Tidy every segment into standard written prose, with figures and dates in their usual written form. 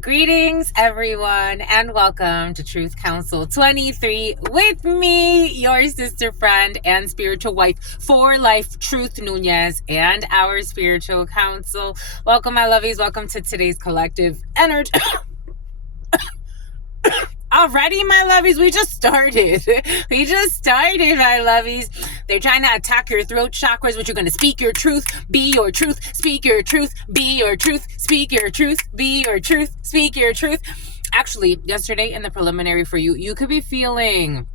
Greetings, everyone, and welcome to Truth Council 23 with me, your sister friend and spiritual wife for life, Truth Nunez, and our spiritual council. Welcome, my lovies. Welcome to today's collective energy. Already, my lovies, we just started. My lovies. They're trying to attack your throat chakras, but you're going to speak your truth, be your truth, speak your truth, be your truth, speak your truth, be your truth, speak your truth. Actually, yesterday in the preliminary for you, you could be feeling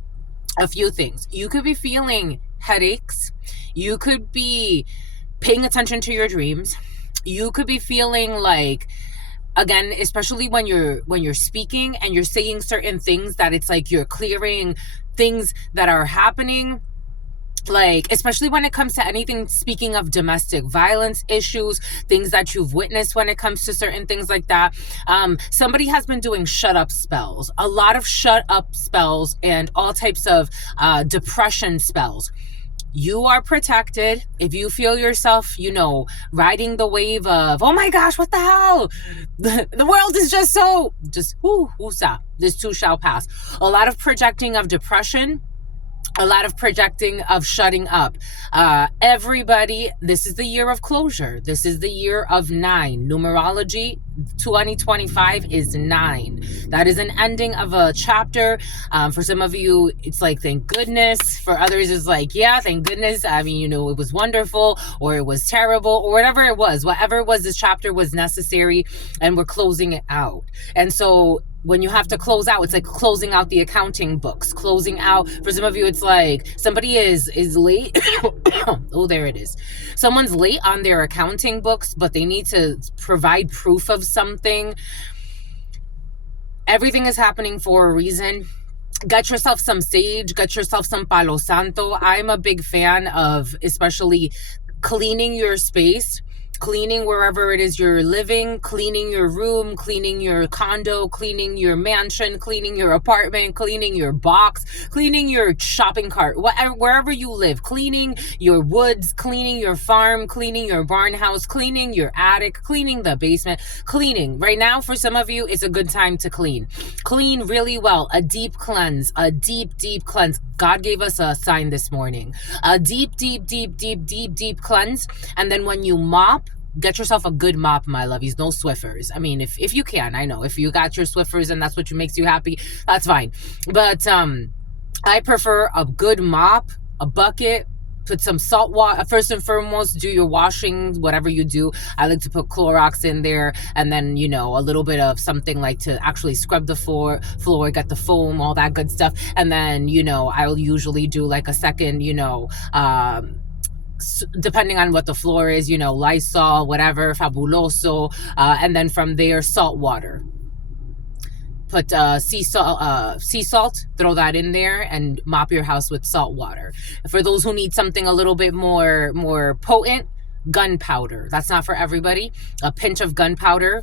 a few things. You could be feeling headaches. You could be paying attention to your dreams. You could be feeling like, again, especially when you're speaking and you're saying certain things, that it's like you're clearing things that are happening, like especially when it comes to anything, speaking of domestic violence issues, things that you've witnessed when it comes to certain things like that. Somebody has been doing shut up spells, a lot of shut up spells, and all types of depression spells. You are protected. If you feel yourself, riding the wave of, oh my gosh, what the hell? The world is just this too shall pass. A lot of projecting of depression, a lot of projecting of shutting up. Everybody, this is the year of closure. This is the year of 9. Numerology 2025 is 9. That is an ending of a chapter. For some of you, it's like, thank goodness. For others, it's like, yeah, thank goodness. I mean, it was wonderful, or it was terrible, or whatever it was. Whatever it was, this chapter was necessary, and we're closing it out. And so when you have to close out, it's like closing out the accounting books, closing out. For some of you, it's like somebody is late. Oh, there it is. Someone's late on their accounting books, but they need to provide proof of something. Everything is happening for a reason. Get yourself some sage, get yourself some palo santo. I'm a big fan of especially cleaning your space, cleaning wherever it is you're living, cleaning your room, cleaning your condo, cleaning your mansion, cleaning your apartment, cleaning your box, cleaning your shopping cart, wherever you live, cleaning your woods, cleaning your farm, cleaning your barn house, cleaning your attic, cleaning the basement, cleaning. Right now, for some of you, it's a good time to clean. Clean really well. A deep cleanse, a deep cleanse. God gave us a sign this morning. A deep cleanse. And then when you mop, get yourself a good mop, my lovies. No Swiffers. I mean, if you can, I know if you got your Swiffers and that's what makes you happy, that's fine. But I prefer a good mop, a bucket. Put some salt water. First and foremost, do your washing, whatever you do. I like to put Clorox in there, and then, a little bit of something like to actually scrub the floor, get the foam, all that good stuff. And then, I'll usually do like a second, depending on what the floor is, Lysol, whatever, Fabuloso. And then from there, salt water. Put sea salt, throw that in there, and mop your house with salt water. For those who need something a little bit more potent, gunpowder. That's not for everybody. A pinch of gunpowder,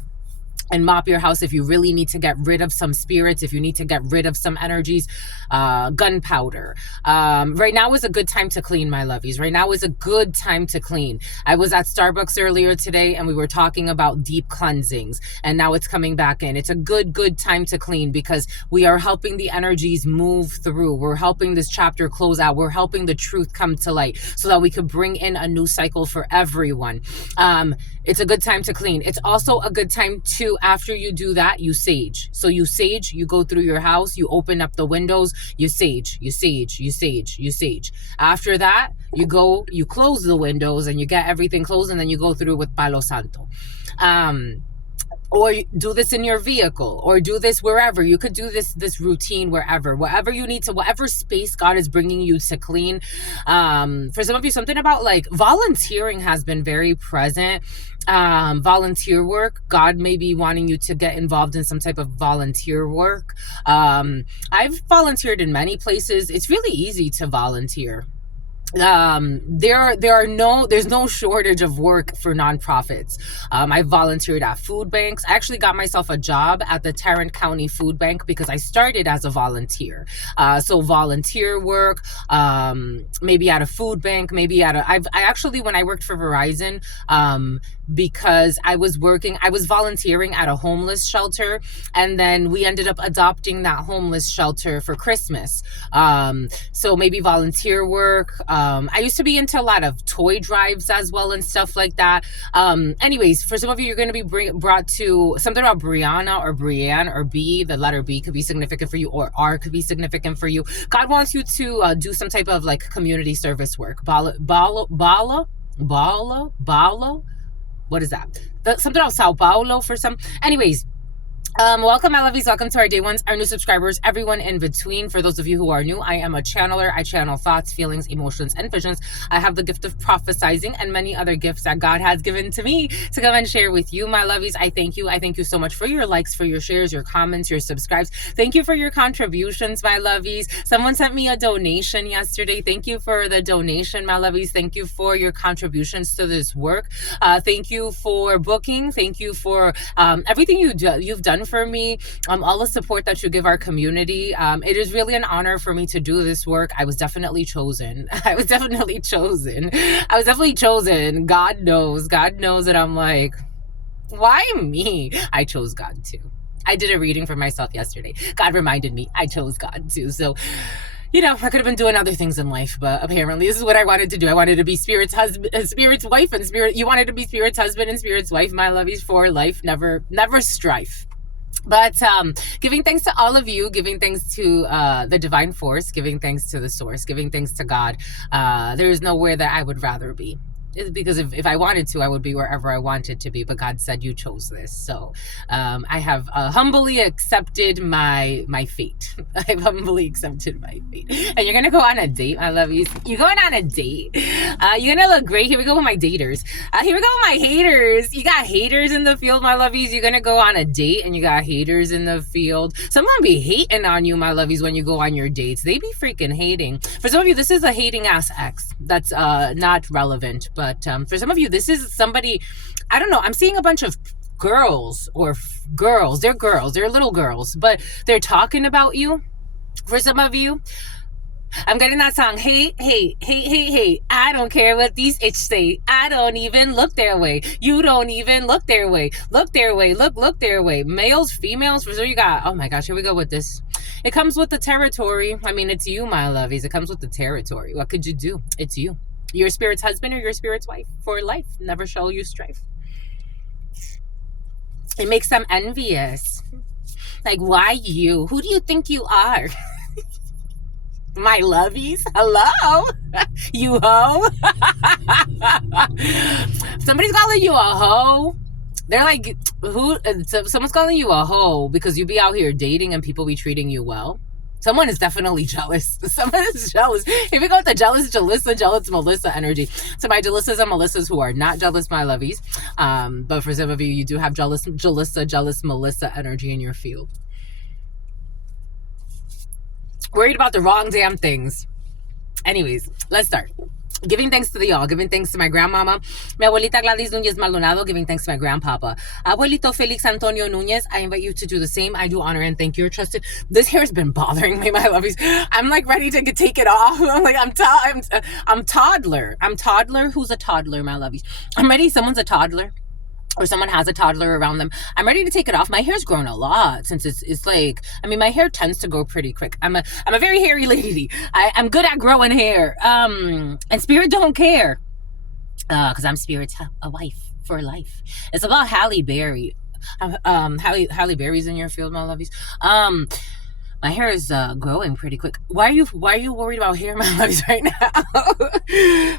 and mop your house if you really need to get rid of some spirits, if you need to get rid of some energies. Gunpowder. Right now is a good time to clean, my lovies. Right now is a good time to clean. I was at Starbucks earlier today, and we were talking about deep cleansings, and now it's coming back in. It's a good time to clean, because we are helping the energies move through. We're helping this chapter close out. We're helping the truth come to light so that we could bring in a new cycle for everyone. It's a good time to clean. It's also a good time to, after you do that, you sage. So you sage, you go through your house, you open up the windows, you sage. After that, you close the windows and you get everything closed, and then you go through with Palo Santo. Or do this in your vehicle, or do this wherever. You could do this routine wherever you need to, whatever space God is bringing you to clean. For some of you, something about like volunteering has been very present. Volunteer work. God may be wanting you to get involved in some type of volunteer work. I've volunteered in many places. It's really easy to volunteer. there's no shortage of work for nonprofits. I volunteered at food banks. I actually got myself a job at the Tarrant County Food Bank because I started as a volunteer. So volunteer work, maybe at a food bank, maybe I actually, when I worked for Verizon, because I was volunteering at a homeless shelter, and then we ended up adopting that homeless shelter for Christmas. So maybe volunteer work. I used to be into a lot of toy drives as well and stuff like that. Anyways, for some of you, you're going to be brought to something about Brianna or Brianne or B. The letter B could be significant for you, or R could be significant for you. God wants you to do some type of like community service work. Bala. What is that? Something about Sao Paulo for some. Anyways, welcome, my lovies. Welcome to our day ones, our new subscribers, everyone in between. For those of you who are new, I am a channeler. I channel thoughts, feelings, emotions, and visions. I have the gift of prophesizing and many other gifts that God has given to me to come and share with you, my lovies. I thank you. I thank you so much for your likes, for your shares, your comments, your subscribes. Thank you for your contributions, my lovies. Someone sent me a donation yesterday. Thank you for the donation, my lovies. Thank you for your contributions to this work. Thank you for booking. Thank you for everything you've done for me, all the support that you give our community. It is really an honor for me to do this work. I was definitely chosen. I was definitely chosen. God knows that I'm like, why me? I chose God too. I did a reading for myself yesterday. God reminded me I chose God too. So, you know, I could have been doing other things in life, but apparently this is what I wanted to do. I wanted to be Spirit's husband, Spirit's wife, and you wanted to be Spirit's husband and Spirit's wife, my lovies, for life, never strife. But giving thanks to all of you, giving thanks to the divine force, giving thanks to the source, giving thanks to God. There is nowhere that I would rather be. It's because if I wanted to, I would be wherever I wanted to be. But God said you chose this. So I have humbly accepted my fate. I've humbly accepted my fate. And you're going to go on a date, my lovies. You're going on a date. You're going to look great. Here we go with my daters. Here we go with my haters. You got haters in the field, my lovies. You're going to go on a date and you got haters in the field. Someone be hating on you, my lovies, when you go on your dates. They be freaking hating. For some of you, this is a hating ass ex. That's not relevant. But for some of you, this is somebody, I don't know. I'm seeing a bunch of girls or girls. They're little girls, but they're talking about you. For some of you, I'm getting that song. Hey, I don't care what these itch say. I don't even look their way. You don't even look their way. Look their way. Look their way. Males, females. So you got, oh my gosh, here we go with this. It comes with the territory. I mean, it's you, my lovies. It comes with the territory. What could you do? It's you. Your spirit's husband or your spirit's wife for life. Never shall you strife. It makes them envious. Like, why you? Who do you think you are? My lovies, hello, you hoe. Somebody's calling you a hoe. They're like, who? Someone's calling you a hoe because you be out here dating and people be treating you well. Someone is definitely jealous. Someone is jealous. If you go with the jealous Melissa energy. So my Jalissas and Melissas who are not jealous, my lovies. But for some of you, you do have jealous Melissa energy in your field. Worried about the wrong damn things. Anyways, let's start. Giving thanks to the y'all. Giving thanks to my grandmama. Mi abuelita Gladys Nunez Maldonado. Giving thanks to my grandpapa. Abuelito Felix Antonio Nunez. I invite you to do the same. I do honor and thank you. Trusted. This hair's been bothering me, my lovies. I'm like ready to take it off. I'm like, I'm toddler. I'm toddler. Who's a toddler, my lovies? I'm ready. Someone's a toddler. Or someone has a toddler around them. I'm ready to take it off. My hair's grown a lot since it's like, I mean, my hair tends to grow pretty quick. I'm a very hairy lady. I'm good at growing hair. And Spirit don't care. Cause I'm Spirit's a wife for life. It's about Halle Berry. Halle Berry's in your field, my lovies. My hair is growing pretty quick. Why are you worried about hair, my lovies, right now?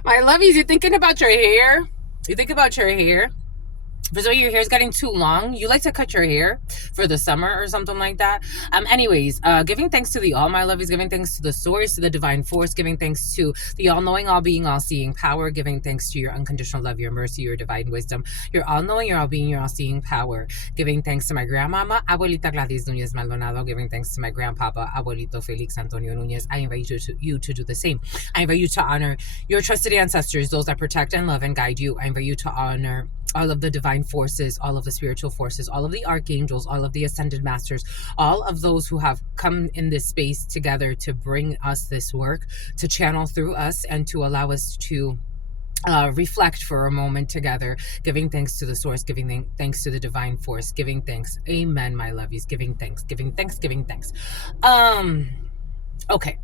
My lovies, you're thinking about your hair? You think about your hair? For some of you, your hair is getting too long. You like to cut your hair for the summer or something like that. Anyways, giving thanks to the all, my lovies, giving thanks to the source, to the divine force, giving thanks to the all-knowing, all-being, all-seeing power, giving thanks to your unconditional love, your mercy, your divine wisdom, your all-knowing, your all-being, your all-seeing power, giving thanks to my grandmama, Abuelita Gladys Nunez Maldonado, giving thanks to my grandpapa, Abuelito Felix Antonio Nunez. I invite you to do the same. I invite you to honor your trusted ancestors, those that protect and love and guide you. I invite you to honor all of the divine forces, all of the spiritual forces, all of the archangels, all of the ascended masters, all of those who have come in this space together to bring us this work, to channel through us, and to allow us to reflect for a moment together, giving thanks to the source, giving thanks to the divine force, giving thanks. Amen, my lovies. Giving thanks, giving thanks, giving thanks. Okay.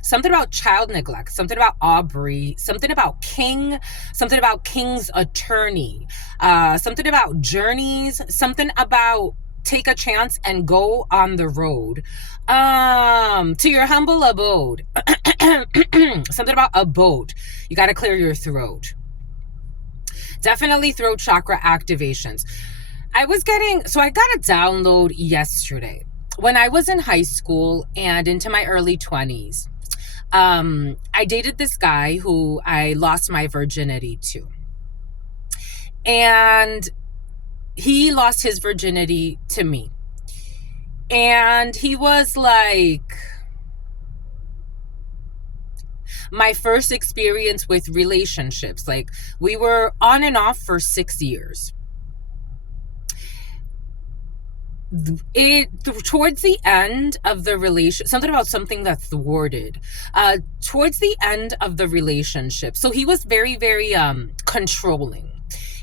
Something about child neglect, something about Aubrey, something about King, something about King's attorney, something about journeys, something about take a chance and go on the road to your humble abode. Something about abode. You got to clear your throat. Definitely throat chakra activations. I got a download yesterday when I was in high school and into my early 20s. I dated this guy who I lost my virginity to. And he lost his virginity to me. And he was like my first experience with relationships. Like, we were on and off for 6 years. Towards the end of the relationship, something about something that thwarted, towards the end of the relationship. So he was very, very controlling.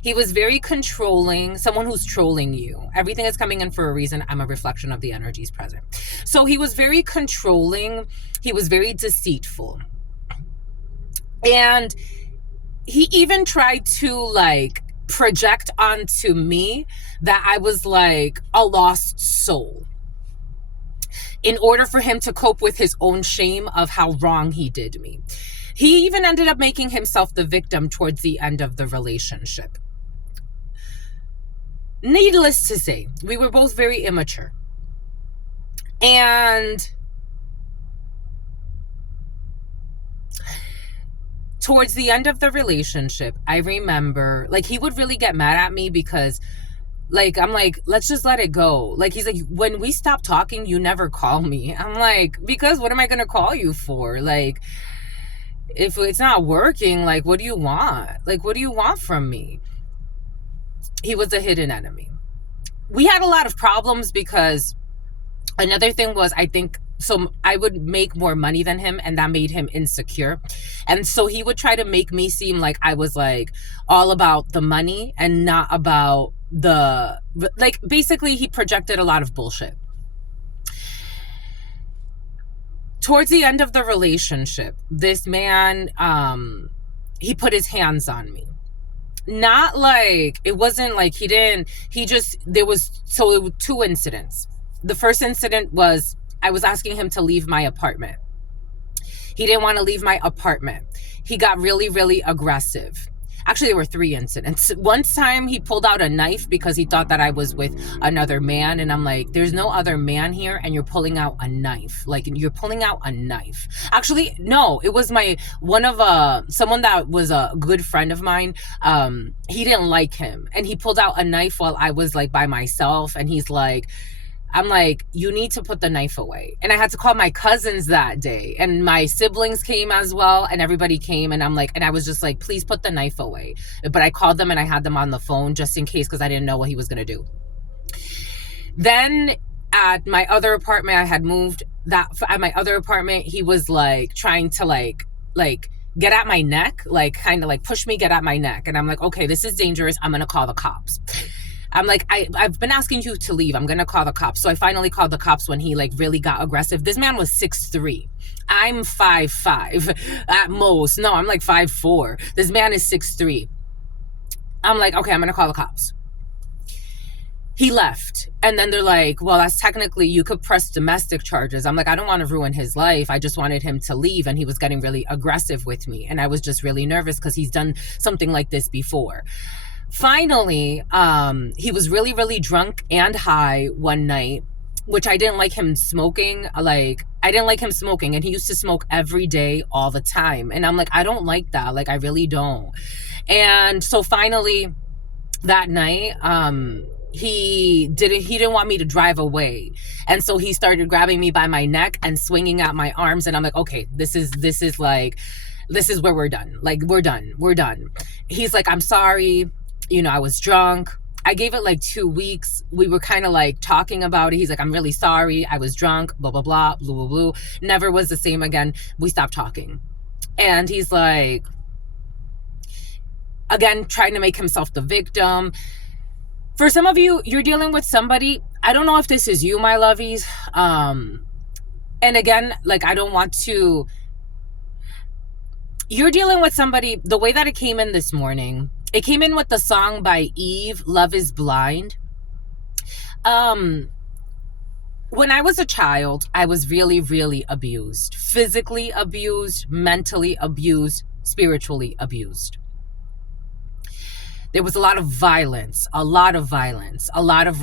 He was very controlling, someone who's trolling you. Everything is coming in for a reason. I'm a reflection of the energies present. So he was very controlling. He was very deceitful. And he even tried to project onto me that I was like a lost soul, in order for him to cope with his own shame of how wrong he did me. He even ended up making himself the victim towards the end of the relationship. Needless to say, we were both very immature. And towards the end of the relationship, I remember, he would really get mad at me because, I'm like, let's just let it go. He's like, when we stop talking, you never call me. I'm like, because what am I going to call you for? If it's not working, what do you want? What do you want from me? He was a hidden enemy. We had a lot of problems because another thing was, so I would make more money than him, and that made him insecure. And so he would try to make me seem like I was all about the money and not about basically he projected a lot of bullshit. Towards the end of the relationship, this man, he put his hands on me. Not it wasn't there was 2 incidents. The first incident was, I was asking him to leave my apartment. He didn't want to leave my apartment. He got really, really aggressive. Actually, there were 3 incidents. One time he pulled out a knife because he thought that I was with another man. And I'm like, there's no other man here. And you're pulling out a knife. You're pulling out a knife. Actually, no, it was someone that was a good friend of mine. He didn't like him. And he pulled out a knife while I was by myself. And he's like, I'm like, you need to put the knife away. And I had to call my cousins that day. And my siblings came as well. And everybody came. And I was just like, please put the knife away. But I called them and I had them on the phone just in case, because I didn't know what he was going to do. Then at my other apartment, I had moved at my other apartment, he was trying to get at my neck, kind of push me, get at my neck. And I'm like, okay, this is dangerous. I'm going to call the cops. I'm like, I've been asking you to leave. I'm going to call the cops. So I finally called the cops when he really got aggressive. This man was 6'3". I'm 5'5" at most. No, I'm 5'4". This man is 6'3". I'm like, okay, I'm going to call the cops. he left. And then they're like, well, that's technically, you could press domestic charges. I'm like, I don't want to ruin his life. I just wanted him to leave. And he was getting really aggressive with me. And I was just really nervous because he's done something like this before. Finally, he was really, really drunk and high one night, which I didn't like him smoking. Like, I didn't like him smoking. And he used to smoke every day, all the time. And I'm like, I don't like that. Like, I really don't. And so finally, that night, he didn't want me to drive away, and so he started grabbing me by my neck and swinging out my arms, and I'm like, okay, this is where we're done. Like, we're done. He's like, I'm sorry, I was drunk. I gave it like 2 weeks. We were kind of like talking about it. He's like, I'm really sorry, I was drunk, blah blah blah, blah blah blah. Never was the same again. We stopped talking. And he's like, again, trying to make himself the victim. For some of you, you're dealing with somebody, I don't know if this is you, my lovies. And again, like, I don't want to, you're dealing with somebody, the way that it came in this morning, it came in with the song by Eve, Love is Blind. When I was a child, I was really, really abused. Physically abused, mentally abused, spiritually abused. There was a lot of violence, a lot of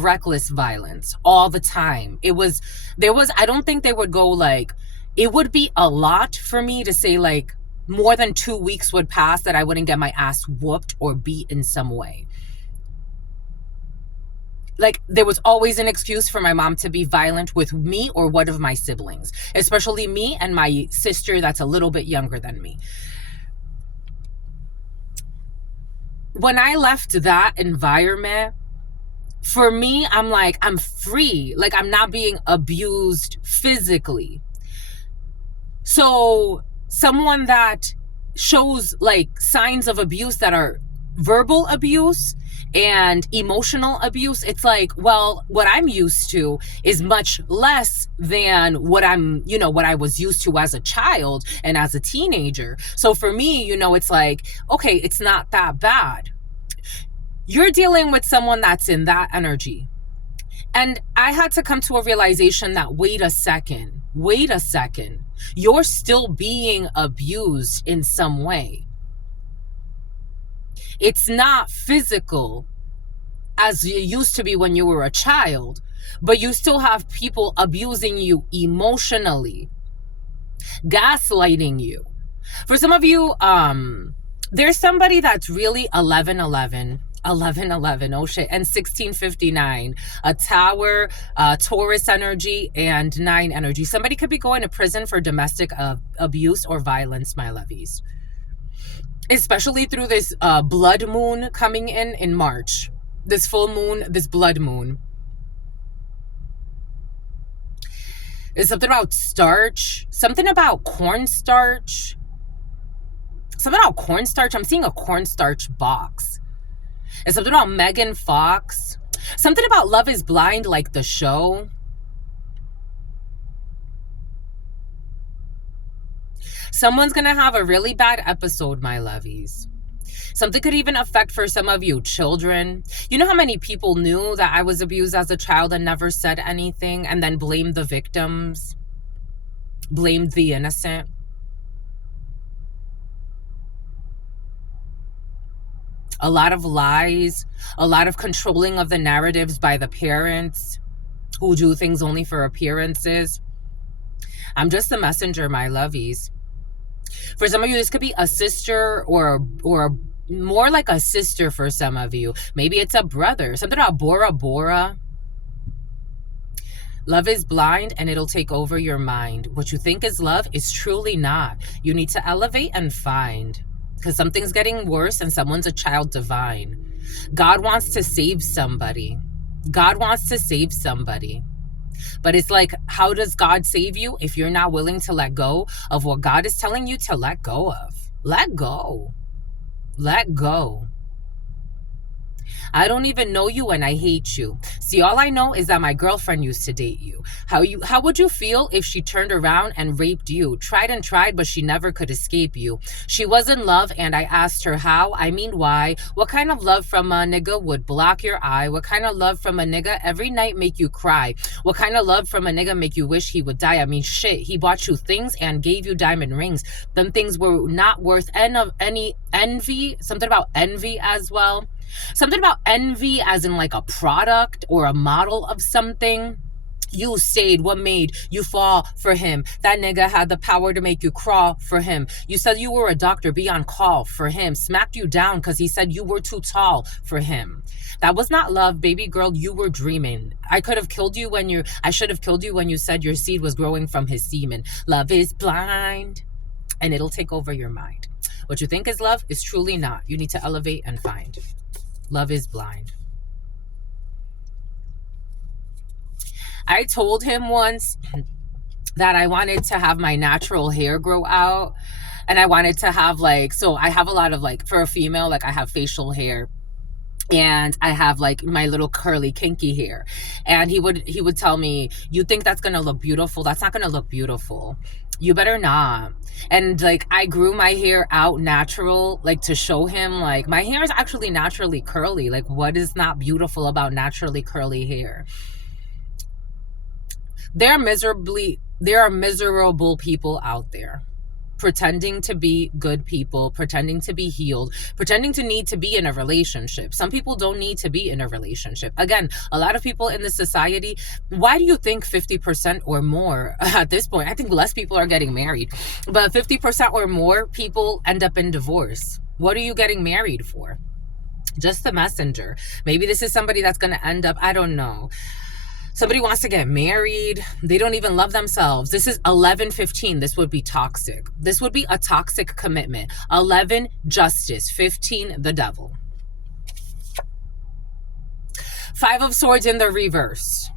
reckless violence all the time. I don't think they would go like, it would be a lot for me to say like more than 2 weeks would pass that I wouldn't get my ass whooped or beat in some way. Like, there was always an excuse for my mom to be violent with me or one of my siblings, especially me and my sister that's a little bit younger than me. When I left that environment, for me, I'm like, I'm free. Like, I'm not being abused physically. So someone that shows like signs of abuse that are verbal abuse and emotional abuse, it's like, well, what I'm used to is much less than what I was used to as a child and as a teenager. So for me, it's like, okay, it's not that bad. You're dealing with someone that's in that energy. And I had to come to a realization that, wait a second, you're still being abused in some way. It's not physical as it used to be when you were a child, but you still have people abusing you emotionally, gaslighting you. For some of you, there's somebody that's really 1111, oh shit, and 1659, a Tower, Taurus energy, and 9 energy. Somebody could be going to prison for domestic abuse or violence, my lovies. Especially through this blood moon coming in March. This full moon, this blood moon. It's something about starch, something about cornstarch. Something about cornstarch. I'm seeing a cornstarch box. It's something about Megan Fox. Something about Love is Blind, like the show. Someone's going to have a really bad episode, my lovies. Something could even affect, for some of you, children. You know how many people knew that I was abused as a child and never said anything, and then blamed the victims, blamed the innocent? A lot of lies, a lot of controlling of the narratives by the parents who do things only for appearances. I'm just the messenger, my lovies. For some of you, this could be a sister or more like a sister for some of you. Maybe it's a brother. Something about Bora Bora. Love is blind and it'll take over your mind. What you think is love is truly not. You need to elevate and find. Because something's getting worse and someone's a child divine. God wants to save somebody. God wants to save somebody. But it's like, how does God save you if you're not willing to let go of what God is telling you to let go of? Let go. Let go. I don't even know you and I hate you. See, all I know is that my girlfriend used to date you. How would you feel if she turned around and raped you? Tried and tried, but she never could escape you. She was in love, and I asked her how. I mean, why? What kind of love from a nigga would block your eye? What kind of love from a nigga every night make you cry? What kind of love from a nigga make you wish he would die? I mean, shit, he bought you things and gave you diamond rings. Them things were not worth any envy. Something about envy as well. Something about envy as in like a product or a model of something. You stayed. What made you fall for him? That nigga had the power to make you crawl for him. You said you were a doctor, be on call for him. Smacked you down because he said you were too tall for him. That was not love, baby girl. You were dreaming. I should have killed you when you said your seed was growing from his semen. Love is blind, and it'll take over your mind. What you think is love is truly not. You need to elevate and find. Love is blind. I told him once that I wanted to have my natural hair grow out, and I wanted to have so I have a lot of for a female, I have facial hair, and I have my little curly kinky hair. And he would tell me, you think that's gonna look beautiful? That's not gonna look beautiful. You better not. And I grew my hair out natural, to show him my hair is actually naturally curly. What is not beautiful about naturally curly hair? There are miserable people out there pretending to be good people, pretending to be healed, pretending to need to be in a relationship. Some people don't need to be in a relationship. Again, a lot of people in this society, why do you think 50% or more at this point? I think less people are getting married, but 50% or more people end up in divorce. What are you getting married for? Just the messenger. Maybe this is somebody that's going to end up, I don't know. Somebody wants to get married. They don't even love themselves. This is 11-15. This would be toxic. This would be a toxic commitment. 11, justice. 15, the devil. 5 of Swords in the reverse.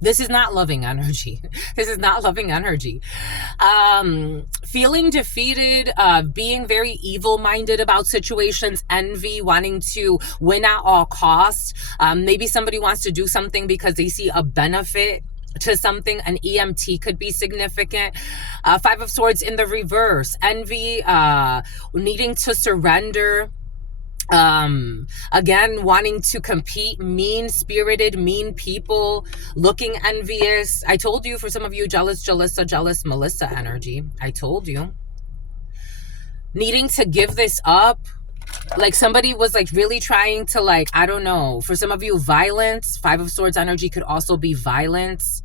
This is not loving energy. This is not loving energy. Feeling defeated, being very evil-minded about situations, envy, wanting to win at all costs. Maybe somebody wants to do something because they see a benefit to something. An EMT could be significant. 5 of Swords in the reverse. Envy, needing to surrender. Again, wanting to compete, mean-spirited, mean people, looking envious. I told you, for some of you, jealous Melissa energy. I told you. Needing to give this up. Somebody was really trying to I don't know. For some of you, violence. 5 of Swords energy could also be violence.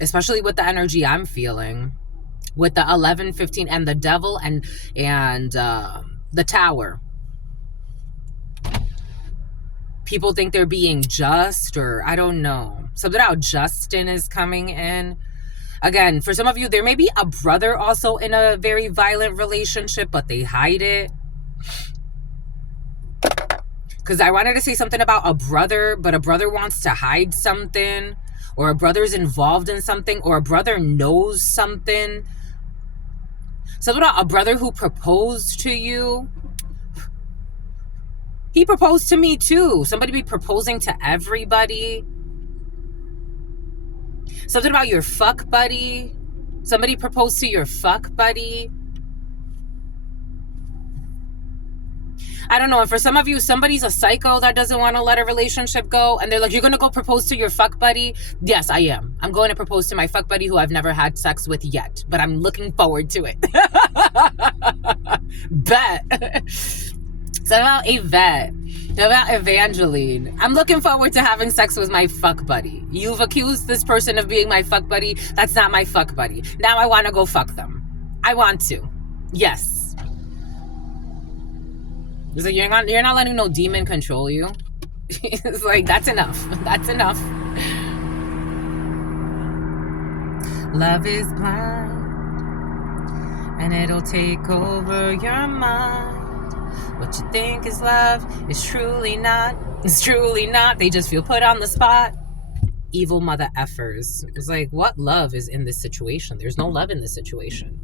Especially with the energy I'm feeling. With the 11-15 and the devil and the Tower. People think they're being just, or I don't know. Something about Justin is coming in. Again, for some of you, there may be a brother also in a very violent relationship, but they hide it. Because I wanted to say something about a brother, but a brother wants to hide something, or a brother's involved in something, or a brother knows something. Something about a brother who proposed to you. He proposed to me too. Somebody be proposing to everybody. Something about your fuck buddy. Somebody proposed to your fuck buddy. I don't know. And for some of you, somebody's a psycho that doesn't want to let a relationship go. And they're like, you're going to go propose to your fuck buddy? Yes, I am. I'm going to propose to my fuck buddy who I've never had sex with yet. But I'm looking forward to it. Bet. Something about Yvette. About Evangeline. I'm looking forward to having sex with my fuck buddy. You've accused this person of being my fuck buddy. That's not my fuck buddy. Now I want to go fuck them. I want to. Yes. It's you're not letting no demon control you. It's that's enough. That's enough. Love is blind, and it'll take over your mind. What you think is love is truly not. It's truly not. They just feel put on the spot. Evil mother effers. It's what love is in this situation? There's no love in this situation.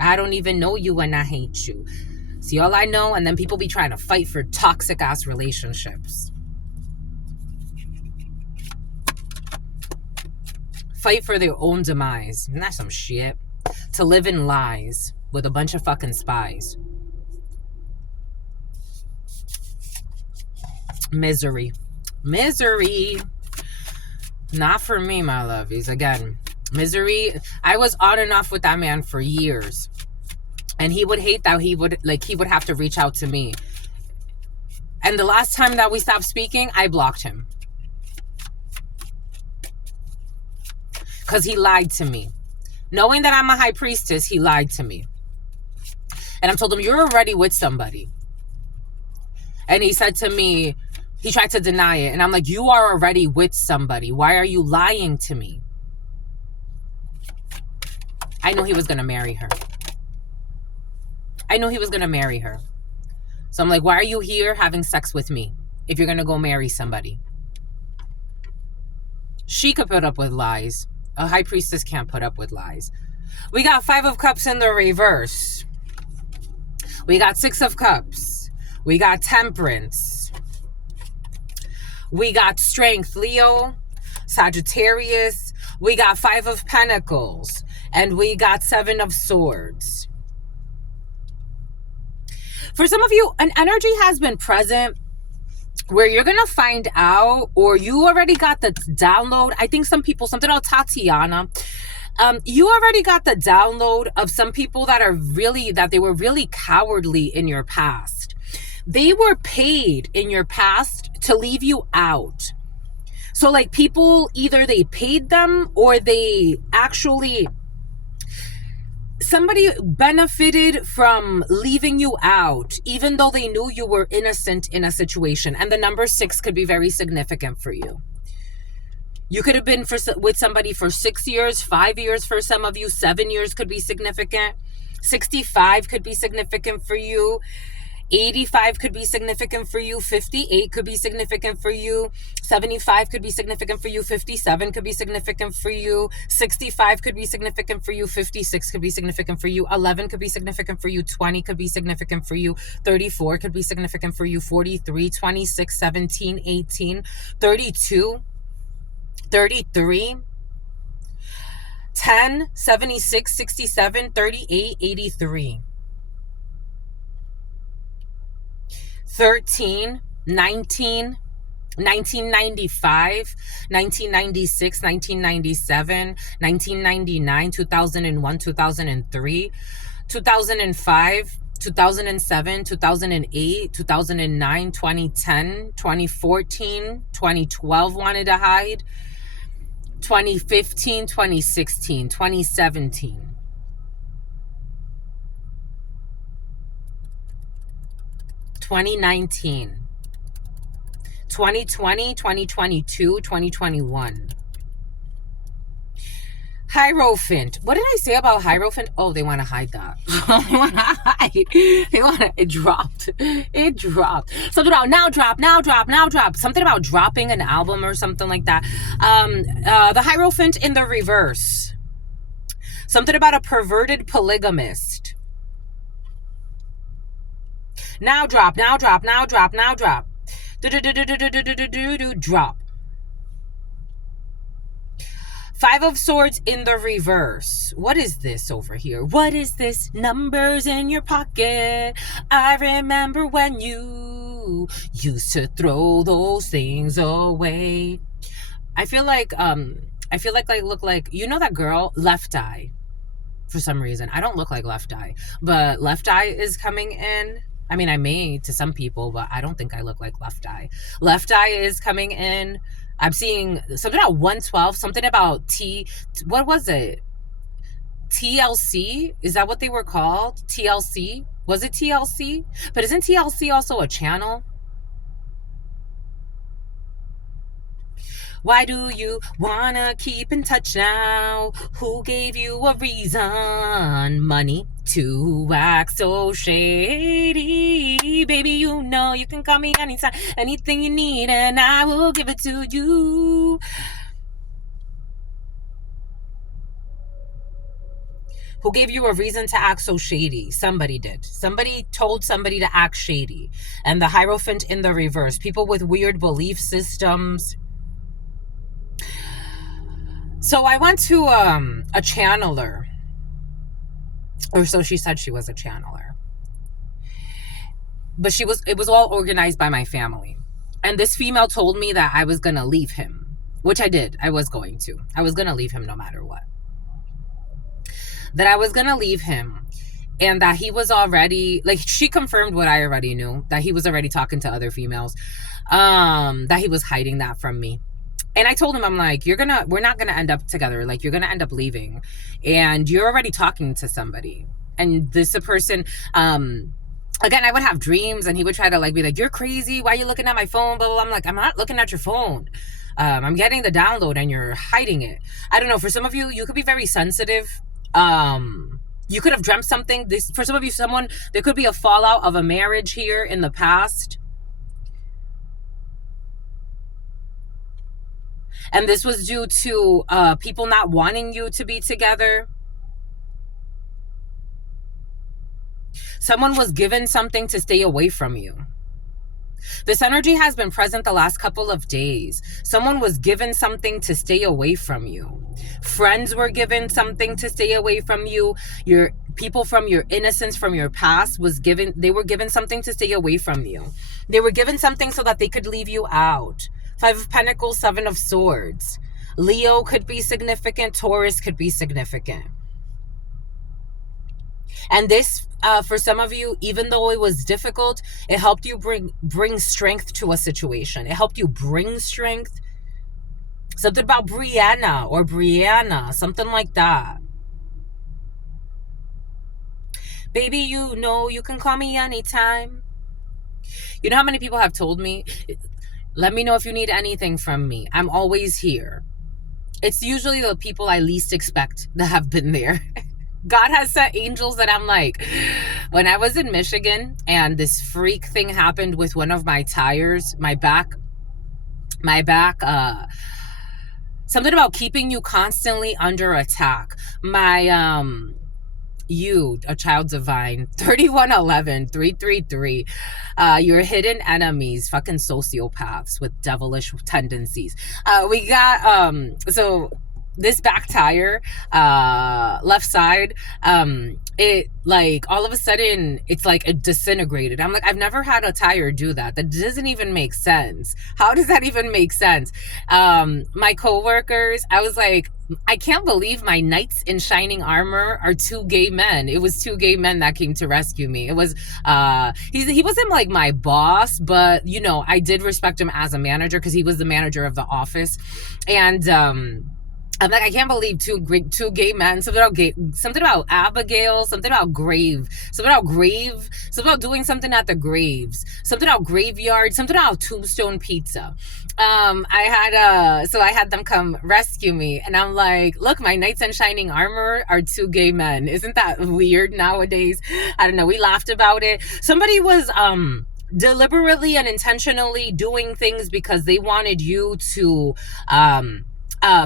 I don't even know you and I hate you. See, all I know, and then people be trying to fight for toxic ass relationships. Fight for their own demise. And that's some shit. To live in lies with a bunch of fucking spies. Misery. Misery. Not for me, my lovies. Again, misery. I was on and off with that man for years. And he would hate that he would have to reach out to me. And the last time that we stopped speaking, I blocked him. Because he lied to me. Knowing that I'm a high priestess, he lied to me. And I told him, you're already with somebody. And he said to me, he tried to deny it. And I'm like, you are already with somebody. Why are you lying to me? I knew he was going to marry her. I knew he was going to marry her. So I'm like, why are you here having sex with me if you're going to go marry somebody? She could put up with lies. A high priestess can't put up with lies. We got 5 of Cups in the reverse. We got 6 of Cups. We got Temperance. We got Strength, Leo, Sagittarius. We got 5 of Pentacles. And we got 7 of Swords. For some of you, an energy has been present where you're going to find out, or you already got the download. I think some people, something about Tatiana, you already got the download of some people that they were really cowardly in your past. They were paid in your past to leave you out. So like people, either they paid them or they actually, somebody benefited from leaving you out, even though they knew you were innocent in a situation. And the number 6 could be very significant for you. You could have been with somebody for 6 years, 5 years for some of you, 7 years could be significant. 65 could be significant for you. 85 could be significant for you. 58 could be significant for you. 75 could be significant for you. 57 could be significant for you. 65 could be significant for you. 56 could be significant for you. 11 could be significant for you. 20 could be significant for you. 34 could be significant for you. 43, 26, 17, 18, 32, 33, 10, 76, 67, 38, 83. 13, 19, 1995, 1996, 1997, 1999, 2001, 2003, 2005, 2007, 2008, 2009, 2010, 2014, 2012 wanted to hide, 2015, 2016, 2017. 2019, 2020, 2022, 2021. Hierophant. What did I say about Hierophant? Oh, they want to hide that. They want to hide. It dropped. It dropped. Something about now drop. Something about dropping an album or something like that. The Hierophant in the reverse. Something about a perverted polygamist. Now drop. Drop. 5 of Swords in the reverse. What is this over here? What is this? Numbers in your pocket. I remember when you used to throw those things away. I feel like I look like, you know that girl, Left Eye. For some reason, I don't look like Left Eye, but Left Eye is coming in. I mean, I may to some people, but I don't think I look like Left Eye. Left Eye is coming in. I'm seeing something about 112, something about what was it? TLC? Is that what they were called? TLC? Was it TLC? But isn't TLC also a channel? Why do you wanna keep in touch now? Who gave you a reason? Money to act so shady. Baby, you know you can call me anytime. Anything you need and I will give it to you. Who gave you a reason to act so shady? Somebody did. Somebody told somebody to act shady. And the Hierophant in the reverse. People with weird belief systems. So I went to a channeler. Or so she said she was a channeler. But it was all organized by my family. And this female told me that I was going to leave him. Which I did. I was going to. I was going to leave him no matter what. That I was going to leave him. And that he was already, like, she confirmed what I already knew. That he was already talking to other females. That he was hiding that from me. And I told him, I'm like, we're not going to end up together. Like, you're going to end up leaving. And you're already talking to somebody. And this person, again, I would have dreams and he would try to like be like, you're crazy. Why are you looking at my phone? Blah, blah, blah. I'm like, I'm not looking at your phone. I'm getting the download and you're hiding it. I don't know. For some of you, you could be very sensitive. You could have dreamt something. For some of you, there could be a fallout of a marriage here in the past. And this was due to people not wanting you to be together. Someone was given something to stay away from you. This energy has been present the last couple of days. Someone was given something to stay away from you. Friends were given something to stay away from you. Your people from your innocence, from your past, they were given something to stay away from you. They were given something so that they could leave you out. 5 of Pentacles, 7 of Swords. Leo could be significant. Taurus could be significant. And this, for some of you, even though it was difficult, it helped you bring strength to a situation. It helped you bring strength. Something about Brianna, something like that. Baby, you know you can call me anytime. You know how many people have told me, let me know if you need anything from me. I'm always here. It's usually the people I least expect that have been there. God has sent angels that I'm like, when I was in Michigan and this freak thing happened with one of my tires, my back, something about keeping you constantly under attack. A child divine, 3111, 333, your hidden enemies, fucking sociopaths with devilish tendencies. We got, so this back tire, left side, it like all of a sudden it's like it disintegrated. I'm like, I've never had a tire do that. That doesn't even make sense. How does that even make sense? My coworkers, I was like, I can't believe my knights in shining armor are 2 gay men. It was 2 gay men that came to rescue me. It was he wasn't like my boss, but you know, I did respect him as a manager because he was the manager of the office. And I'm like, I can't believe 2 gay men. Something about Abigail, something about grave, something about doing something at the graves, something about graveyard, something about tombstone pizza. I had them come rescue me, and I'm like, look, my knights in shining armor are 2 gay men. Isn't that weird nowadays? I don't know. We laughed about it. Somebody was deliberately and intentionally doing things because they wanted you to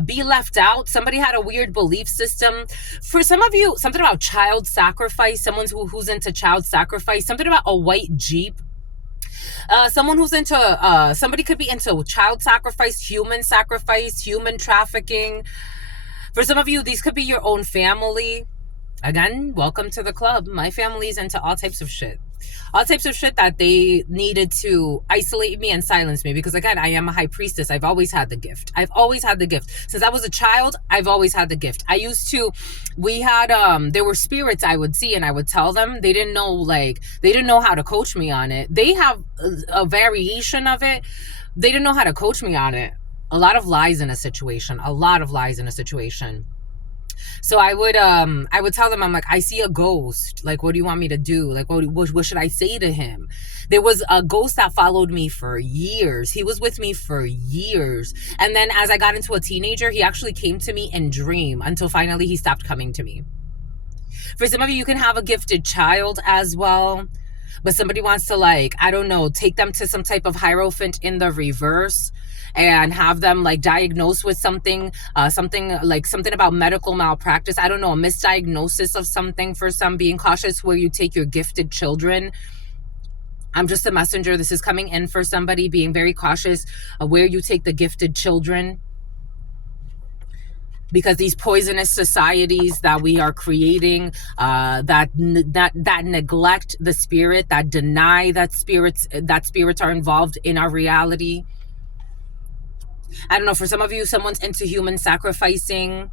be left out. Somebody had a weird belief system. For some of you, something about child sacrifice, someone who's into child sacrifice, something about a white Jeep. Someone who's into, somebody could be into child sacrifice, human trafficking. For some of you, these could be your own family. Again, welcome to the club. My family's into all types of shit. All types of shit that they needed to isolate me and silence me. Because again, I am a high priestess. I've always had the gift. Since I was a child, I've always had the gift. There were spirits I would see and I would tell them. They didn't know how to coach me on it. They have a variation of it. They didn't know how to coach me on it. A lot of lies in a situation. So I would tell them, I'm like, I see a ghost. Like, what do you want me to do? Like, what should I say to him? There was a ghost that followed me for years. He was with me for years. And then as I got into a teenager, he actually came to me in dream until finally he stopped coming to me. For some of you, you can have a gifted child as well. but somebody wants to, like, I don't know, take them to some type of hierophant in the reverse and have them like diagnosed with something, something about medical malpractice. I don't know, a misdiagnosis of something for some, being cautious where you take your gifted children. I'm just a messenger. This is coming in for somebody, being very cautious of where you take the gifted children. Because these poisonous societies that we are creating, that neglect the spirit, that deny that spirits are involved in our reality. I don't know, for some of you, someone's into human sacrificing.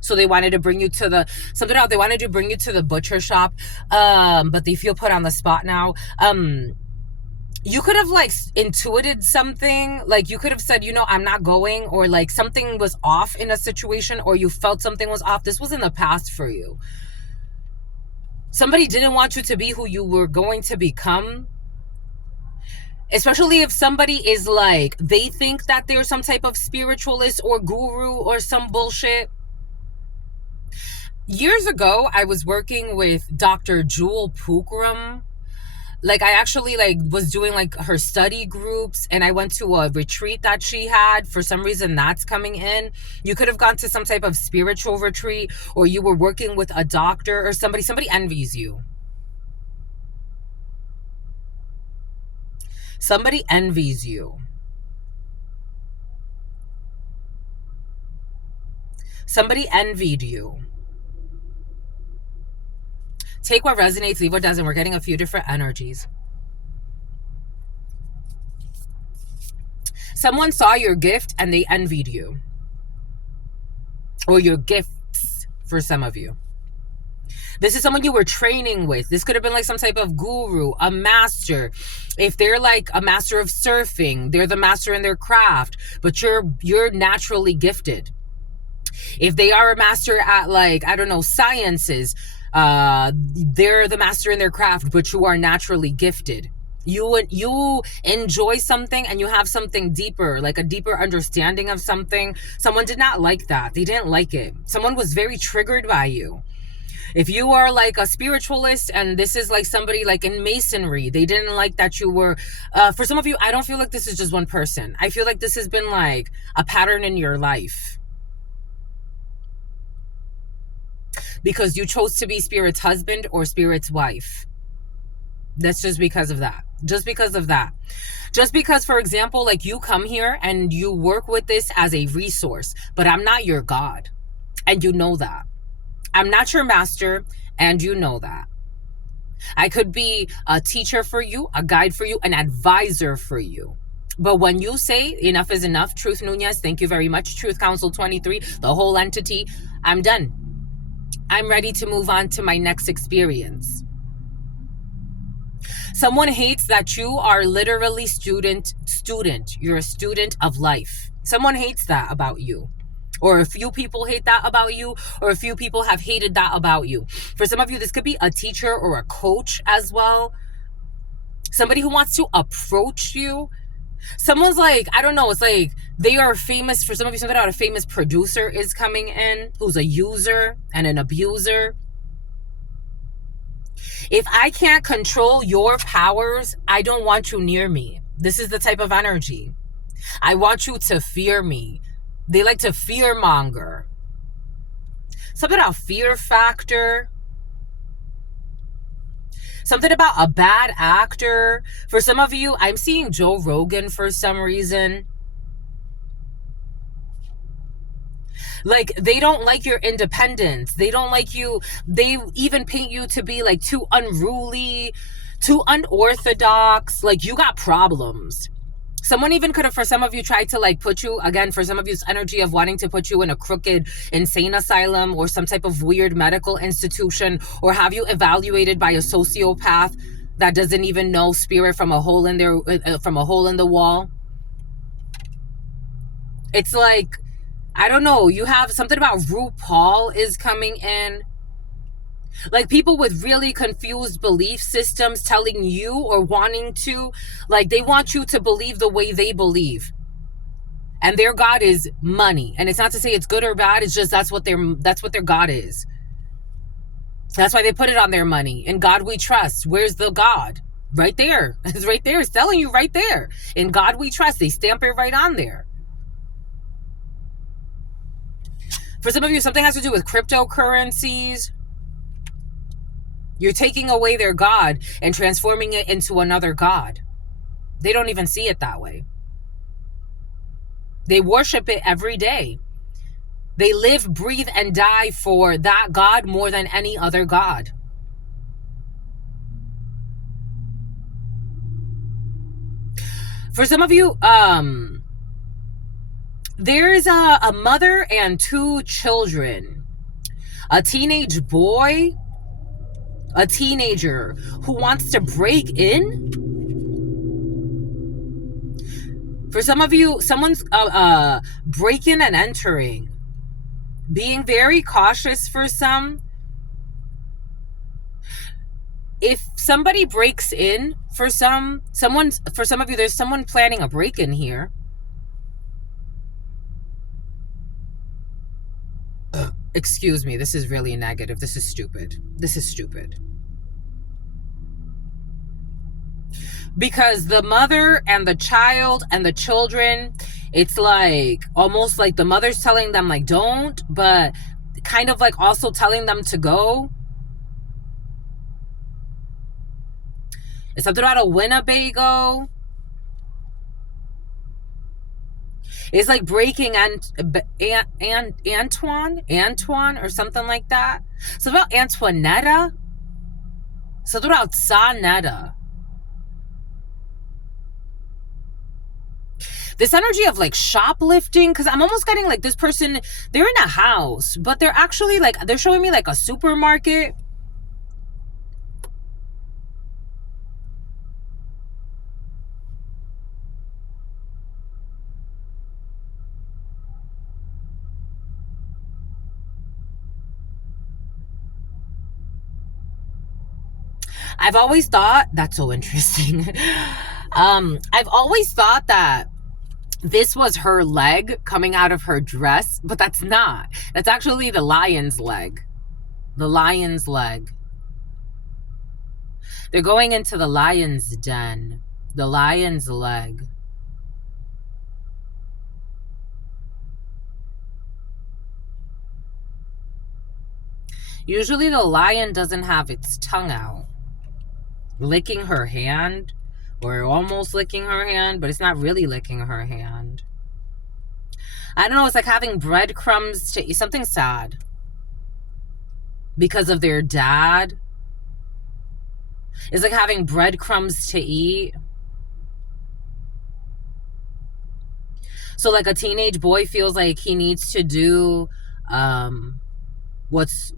So they wanted to bring you to they wanted to bring you to the butcher shop, but they feel put on the spot now. You could have like intuited something, like you could have said, I'm not going, or like something was off in a situation, or you felt something was off. This was in the past for you. Somebody didn't want you to be who you were going to become. Especially if somebody is like, they think that they're some type of spiritualist or guru or some bullshit. Years ago, I was working with Dr. Jewel Pookrum. Like, I actually like was doing like her study groups, and I went to a retreat that she had. For some reason, that's coming in. You could have gone to some type of spiritual retreat, or you were working with a doctor or somebody envies you. Somebody envies you. Somebody envied you. Take what resonates, leave what doesn't. We're getting a few different energies. Someone saw your gift and they envied you. Or your gifts, for some of you. This is someone you were training with. This could have been like some type of guru, a master. If they're like a master of surfing, they're the master in their craft, but you're naturally gifted. If they are a master at, like, I don't know, sciences, they're the master in their craft, but you are naturally gifted. You enjoy something and you have something deeper, like a deeper understanding of something. Someone did not like that. They didn't like it. Someone was very triggered by you. If you are like a spiritualist and this is like somebody like in masonry, they didn't like that you were, for some of you, I don't feel like this is just one person. I feel like this has been like a pattern in your life. Because you chose to be spirit's husband or spirit's wife. That's just because of that. Just because of that. Just because, for example, like you come here and you work with this as a resource, but I'm not your God. And you know that. I'm not your master, and you know that. I could be a teacher for you, a guide for you, an advisor for you. But when you say enough is enough, Truth Nunez, thank you very much, Truth Council 23, the whole entity, I'm done. I'm ready to move on to my next experience. Someone hates that you are literally student. You're a student of life. Someone hates that about you. Or a few people hate that about you, or a few people have hated that about you. For some of you, this could be a teacher or a coach as well. Somebody who wants to approach you. Someone's like, I don't know, it's like they are famous. For some of you, something about a famous producer is coming in who's a user and an abuser. If I can't control your powers, I don't want you near me. This is the type of energy. I want you to fear me. They like to fear monger. Something about fear factor. Something about a bad actor. For some of you, I'm seeing Joe Rogan for some reason. Like, they don't like your independence. They don't like you. They even paint you to be like too unruly, too unorthodox. Like, you got problems. Someone even could have, for some of you, tried to like put you, again, for some of you's energy of wanting to put you in a crooked insane asylum or some type of weird medical institution, or have you evaluated by a sociopath that doesn't even know spirit from a hole in the wall. It's like, I don't know, you have something about RuPaul is coming in. Like, people with really confused belief systems telling you or wanting to, like, they want you to believe the way they believe. And their God is money. And it's not to say it's good or bad, it's just that's what their God is. That's why they put it on their money. In God we trust. Where's the God? Right there. It's right there. It's telling you right there. In God we trust. They stamp it right on there. For some of you, something has to do with cryptocurrencies. You're taking away their God and transforming it into another God. They don't even see it that way. They worship it every day. They live, breathe, and die for that God more than any other God. For some of you, there's a mother and 2 children. A teenage boy, a teenager who wants to break in. For some of you, someone's breaking and entering. Being very cautious for some. If somebody breaks in for some of you, there's someone planning a break-in here. Excuse me, this is really negative. This is stupid. This is stupid. Because the mother and the child and the children, it's like almost like the mother's telling them like don't, but kind of like also telling them to go. It's something about a Winnebago. It's like breaking Antoine or something like that. Something about Antoinetta. Something about Sanetta. This energy of like shoplifting, because I'm almost getting like this person, they're in a house, but they're actually like, they're showing me like a supermarket. I've always thought, that's so interesting. I've always thought that this was her leg coming out of her dress, but that's not. That's actually the lion's leg. The lion's leg. They're going into the lion's den. The lion's leg. Usually the lion doesn't have its tongue out. Licking her hand, or almost licking her hand, but it's not really licking her hand. I don't know, it's like having breadcrumbs to eat. Something sad. Because of their dad. It's like having breadcrumbs to eat. So like a teenage boy feels like he needs to do what's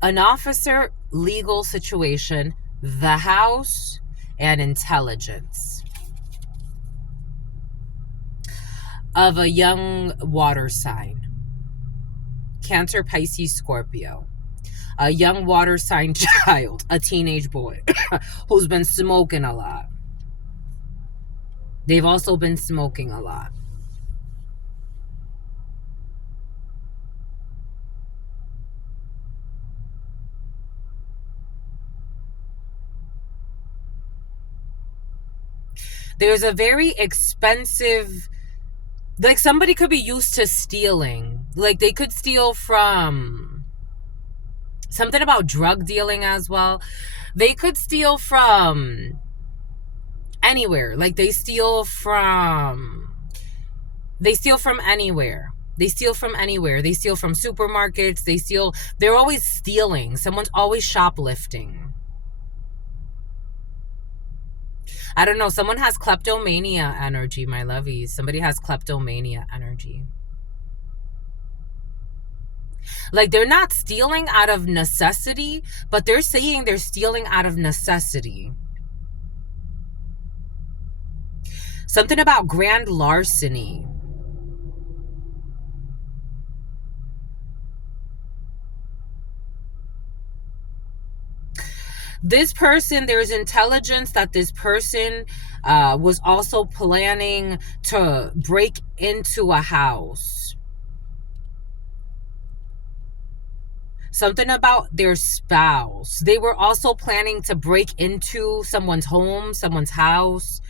an officer, legal situation, the house, and intelligence of a young water sign. Cancer, Pisces, Scorpio. A young water sign child, a teenage boy who's been smoking a lot. They've also been smoking a lot. There's a very expensive, like somebody could be used to stealing. Like they could steal from something about drug dealing as well. They could steal from anywhere. Like they steal from anywhere. They steal from anywhere. They steal from supermarkets. They're always stealing. Someone's always shoplifting. I don't know. Someone has kleptomania energy, my lovies. Somebody has kleptomania energy. Like they're not stealing out of necessity, but they're saying they're stealing out of necessity. Something about grand larceny. This person, there's intelligence that this person was also planning to break into a house. Something about their spouse. They were also planning to break into someone's home, someone's house.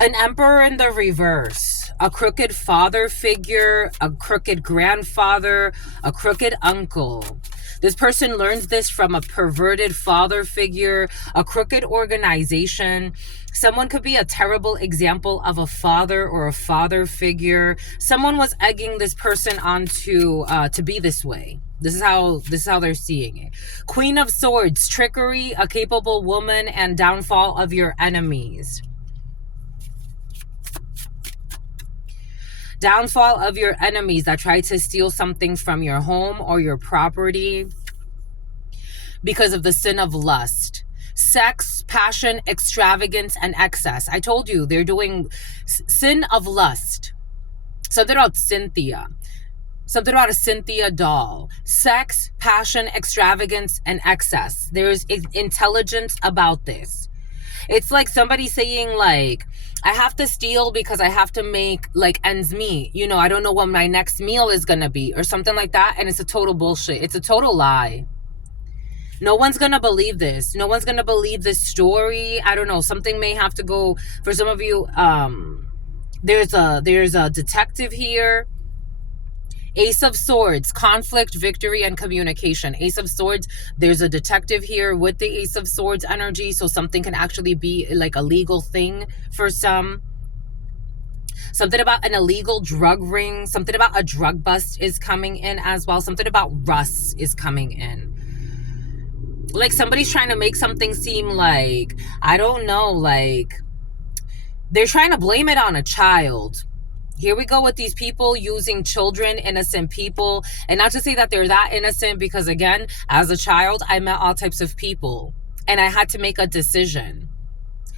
An emperor in the reverse, a crooked father figure, a crooked grandfather, a crooked uncle. This person learns this from a perverted father figure, a crooked organization. Someone could be a terrible example of a father or a father figure. Someone was egging this person on to be this way. This is how they're seeing it. Queen of Swords, trickery, a capable woman, and downfall of your enemies. Downfall of your enemies that try to steal something from your home or your property because of the sin of lust. Sex, passion, extravagance, and excess. I told you, they're doing sin of lust. Something about Cynthia. Something about a Cynthia doll. Sex, passion, extravagance, and excess. There's intelligence about this. It's like somebody saying, like, I have to steal because I have to make, like, ends meet. You know, I don't know what my next meal is going to be or something like that. And it's a total bullshit. It's a total lie. No one's going to believe this. No one's going to believe this story. I don't know. Something may have to go for some of you. There's a detective here. Ace of Swords, conflict, victory, and communication. Ace of Swords, there's a detective here with the Ace of Swords energy, so something can actually be like a legal thing for some. Something about an illegal drug ring. Something about a drug bust is coming in as well. Something about Russ is coming in. Like somebody's trying to make something seem like, I don't know, like they're trying to blame it on a child. Here we go with these people using children, innocent people. And not to say that they're that innocent, because again, as a child, I met all types of people. And I had to make a decision.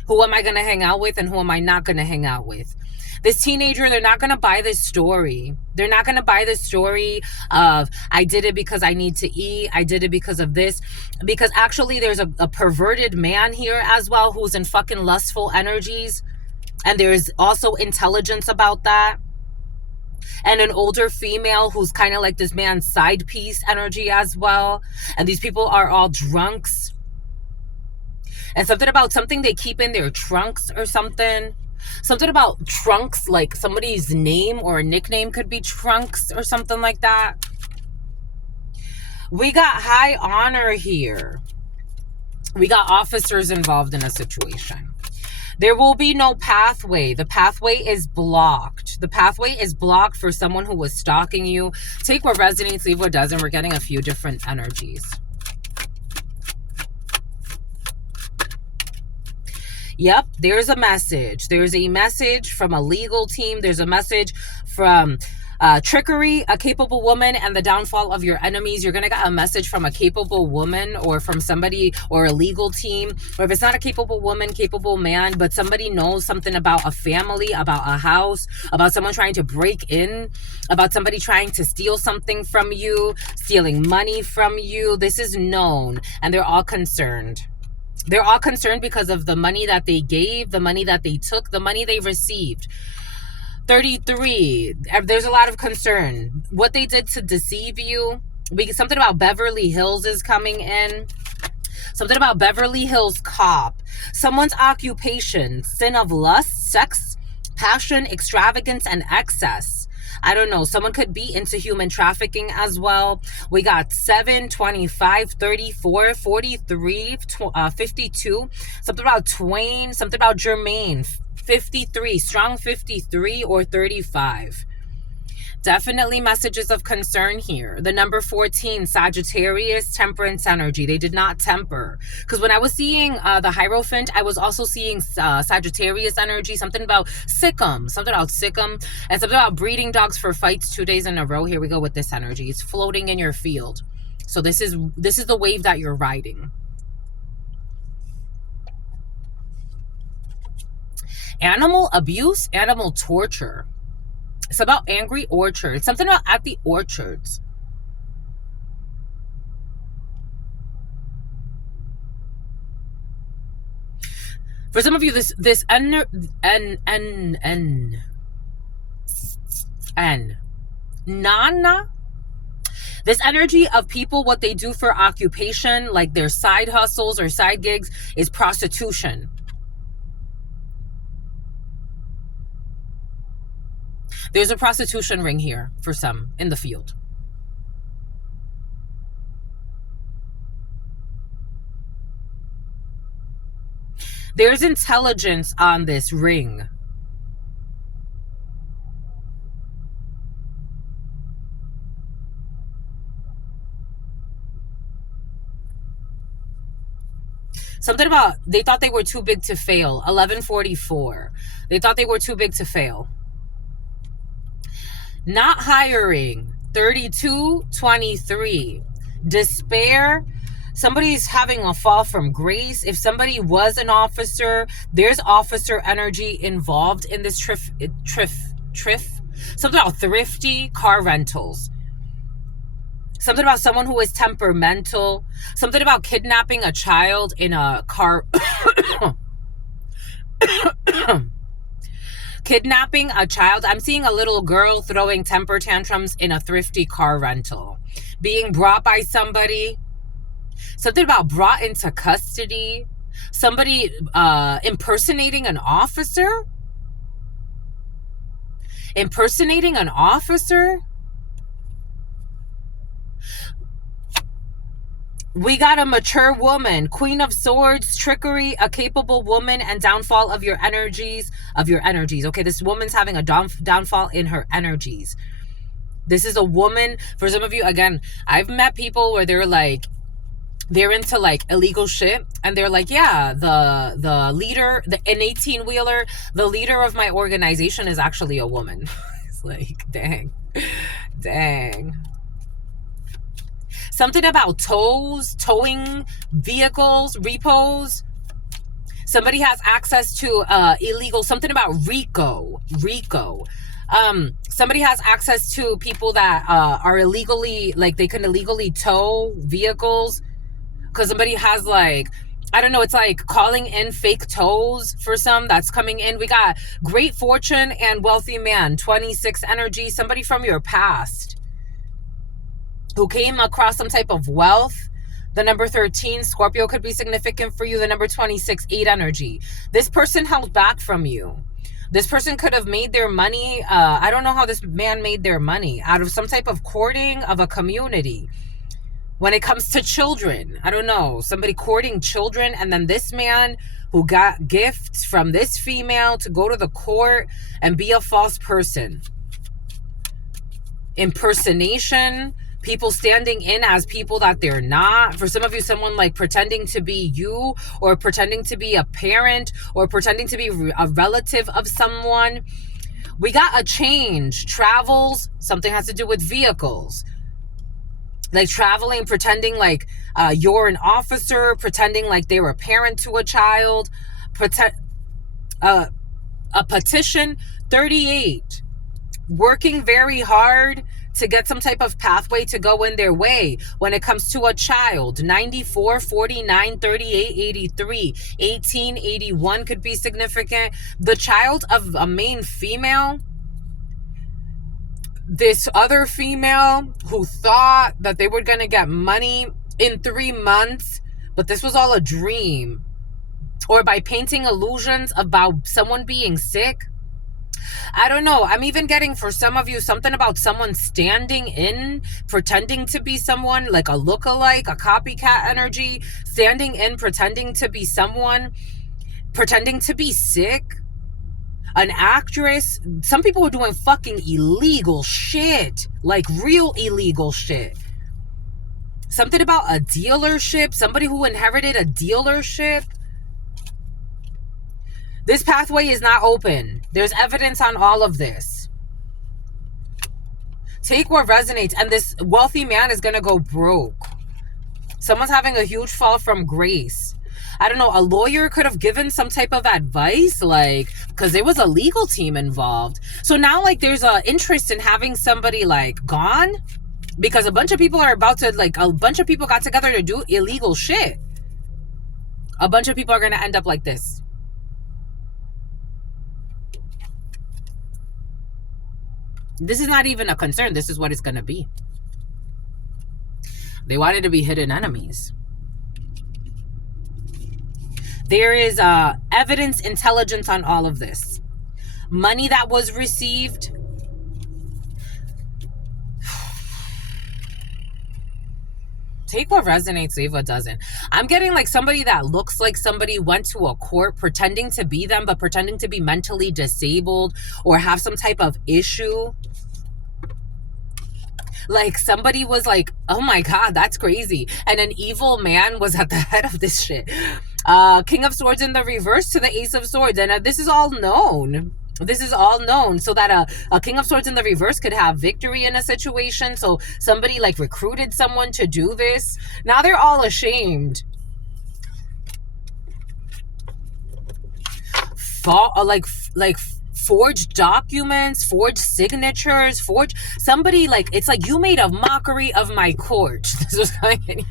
Who am I going to hang out with and who am I not going to hang out with? This teenager, they're not going to buy this story. They're not going to buy this story of, I did it because I need to eat. I did it because of this. Because actually there's a perverted man here as well who's in fucking lustful energies. And there's also intelligence about that. And an older female who's kind of like this man's side piece energy as well. And these people are all drunks. And something about something they keep in their trunks or something. Something about trunks, like somebody's name or a nickname could be Trunks or something like that. We got high honor here. We got officers involved in a situation. There will be no pathway. The pathway is blocked. The pathway is blocked for someone who was stalking you. Take what resonates, leave what doesn't. We're getting a few different energies. Yep, there's a message. There's a message from a legal team. There's a message from trickery, a capable woman, and the downfall of your enemies. You're going to get a message from a capable woman or from somebody or a legal team. Or if it's not a capable woman, capable man, but somebody knows something about a family, about a house, about someone trying to break in, about somebody trying to steal something from you, stealing money from you. This is known, and they're all concerned. They're all concerned because of the money that they gave, the money that they took, the money they received. 33. There's a lot of concern. What they did to deceive you. Something about Beverly Hills is coming in. Something about Beverly Hills cop. Someone's occupation. Sin of lust, sex, passion, extravagance, and excess. I don't know. Someone could be into human trafficking as well. We got 7, 25, 34, 43, 52. Something about Twain. Something about Jermaine. 53. Strong 53 or 35. Definitely messages of concern here. The number 14, Sagittarius, temperance energy. They did not temper. Because when I was seeing the Hierophant, I was also seeing Sagittarius energy. Something about Sikkim. And something about breeding dogs for fights 2 days in a row. Here we go with this energy. It's floating in your field. So this is the wave that you're riding. Animal abuse, animal torture. It's about angry orchards. Something about at the orchards. For some of you, this Nana. This energy of people, what they do for occupation, like their side hustles or side gigs, is prostitution. There's a prostitution ring here for some in the field. There's intelligence on this ring. Something about they thought they were too big to fail. 1144. They thought they were too big to fail. Not hiring. 3223. Despair. Somebody's having a fall from grace. If somebody was an officer, there's officer energy involved in this triff. Something about thrifty car rentals. Something about someone who is temperamental. Something about kidnapping a child in a car. Kidnapping a child. I'm seeing a little girl throwing temper tantrums in a thrifty car rental. Being brought by somebody. Something about brought into custody. Somebody impersonating an officer. Impersonating an officer. We got a mature woman, Queen of Swords, trickery, a capable woman, and downfall of your energies. Okay, this woman's having a downfall in her energies. This is a woman. For some of you, again, I've met people where they're into like illegal shit, and they're like, yeah, the leader, an 18-wheeler, the leader of my organization is actually a woman. It's like, dang. Something about towing vehicles, repos. Somebody has access to illegal, something about RICO. Somebody has access to people that are illegally, like they can illegally tow vehicles. Because somebody has like, I don't know, it's like calling in fake tows for some that's coming in. We got great fortune and wealthy man, 26 energy, somebody from your past who came across some type of wealth. The number 13, Scorpio, could be significant for you. The number 26, 8 energy. This person held back from you. This person could have made their money. I don't know how this man made their money. Out of some type of courting of a community. When it comes to children, I don't know. Somebody courting children. And then this man who got gifts from this female to go to the court and be a false person. Impersonation. People standing in as people that they're not. For some of you, someone like pretending to be you, or pretending to be a parent, or pretending to be a relative of someone. We got a change. Travels. Something has to do with vehicles. Like traveling, pretending like you're an officer, pretending like they were a parent to a child. A petition. 38. Working very hard to get some type of pathway to go in their way when it comes to a child. 94, 49, 38, 83, 18, 81 could be significant. The child of a main female this other female who thought that they were going to get money in 3 months, but this was all a dream. Or by painting illusions about someone being sick. I don't know. I'm even getting, for some of you, something about someone standing in, pretending to be someone, like a lookalike, a copycat energy, standing in, pretending to be someone, pretending to be sick. An actress. Some people were doing fucking illegal shit. Like real illegal shit. Something about a dealership. Somebody who inherited a dealership. This pathway is not open. There's evidence on all of this. Take what resonates. And this wealthy man is going to go broke. Someone's having a huge fall from grace. I don't know, a lawyer could have given some type of advice, like, because there was a legal team involved. So now, like, there's a interest in having somebody, like, gone. Because a bunch of people are about to, like, a bunch of people got together to do illegal shit. A bunch of people are going to end up like this. This is not even a concern. This is what it's going to be. They wanted to be hidden enemies. There is evidence, intelligence on all of this. Money that was received. Take what resonates, leave what doesn't. I'm getting like somebody that looks like somebody went to a court pretending to be them, but pretending to be mentally disabled or have some type of issue. Like somebody was like, oh my God, that's crazy. And an evil man was at the head of this shit. King of Swords in the reverse to the Ace of Swords. And this is all known. This is all known so that a King of Swords in the reverse could have victory in a situation. So somebody like recruited someone to do this. Now they're all ashamed. Forged documents, forged signatures, somebody like, it's like you made a mockery of my court. This was coming.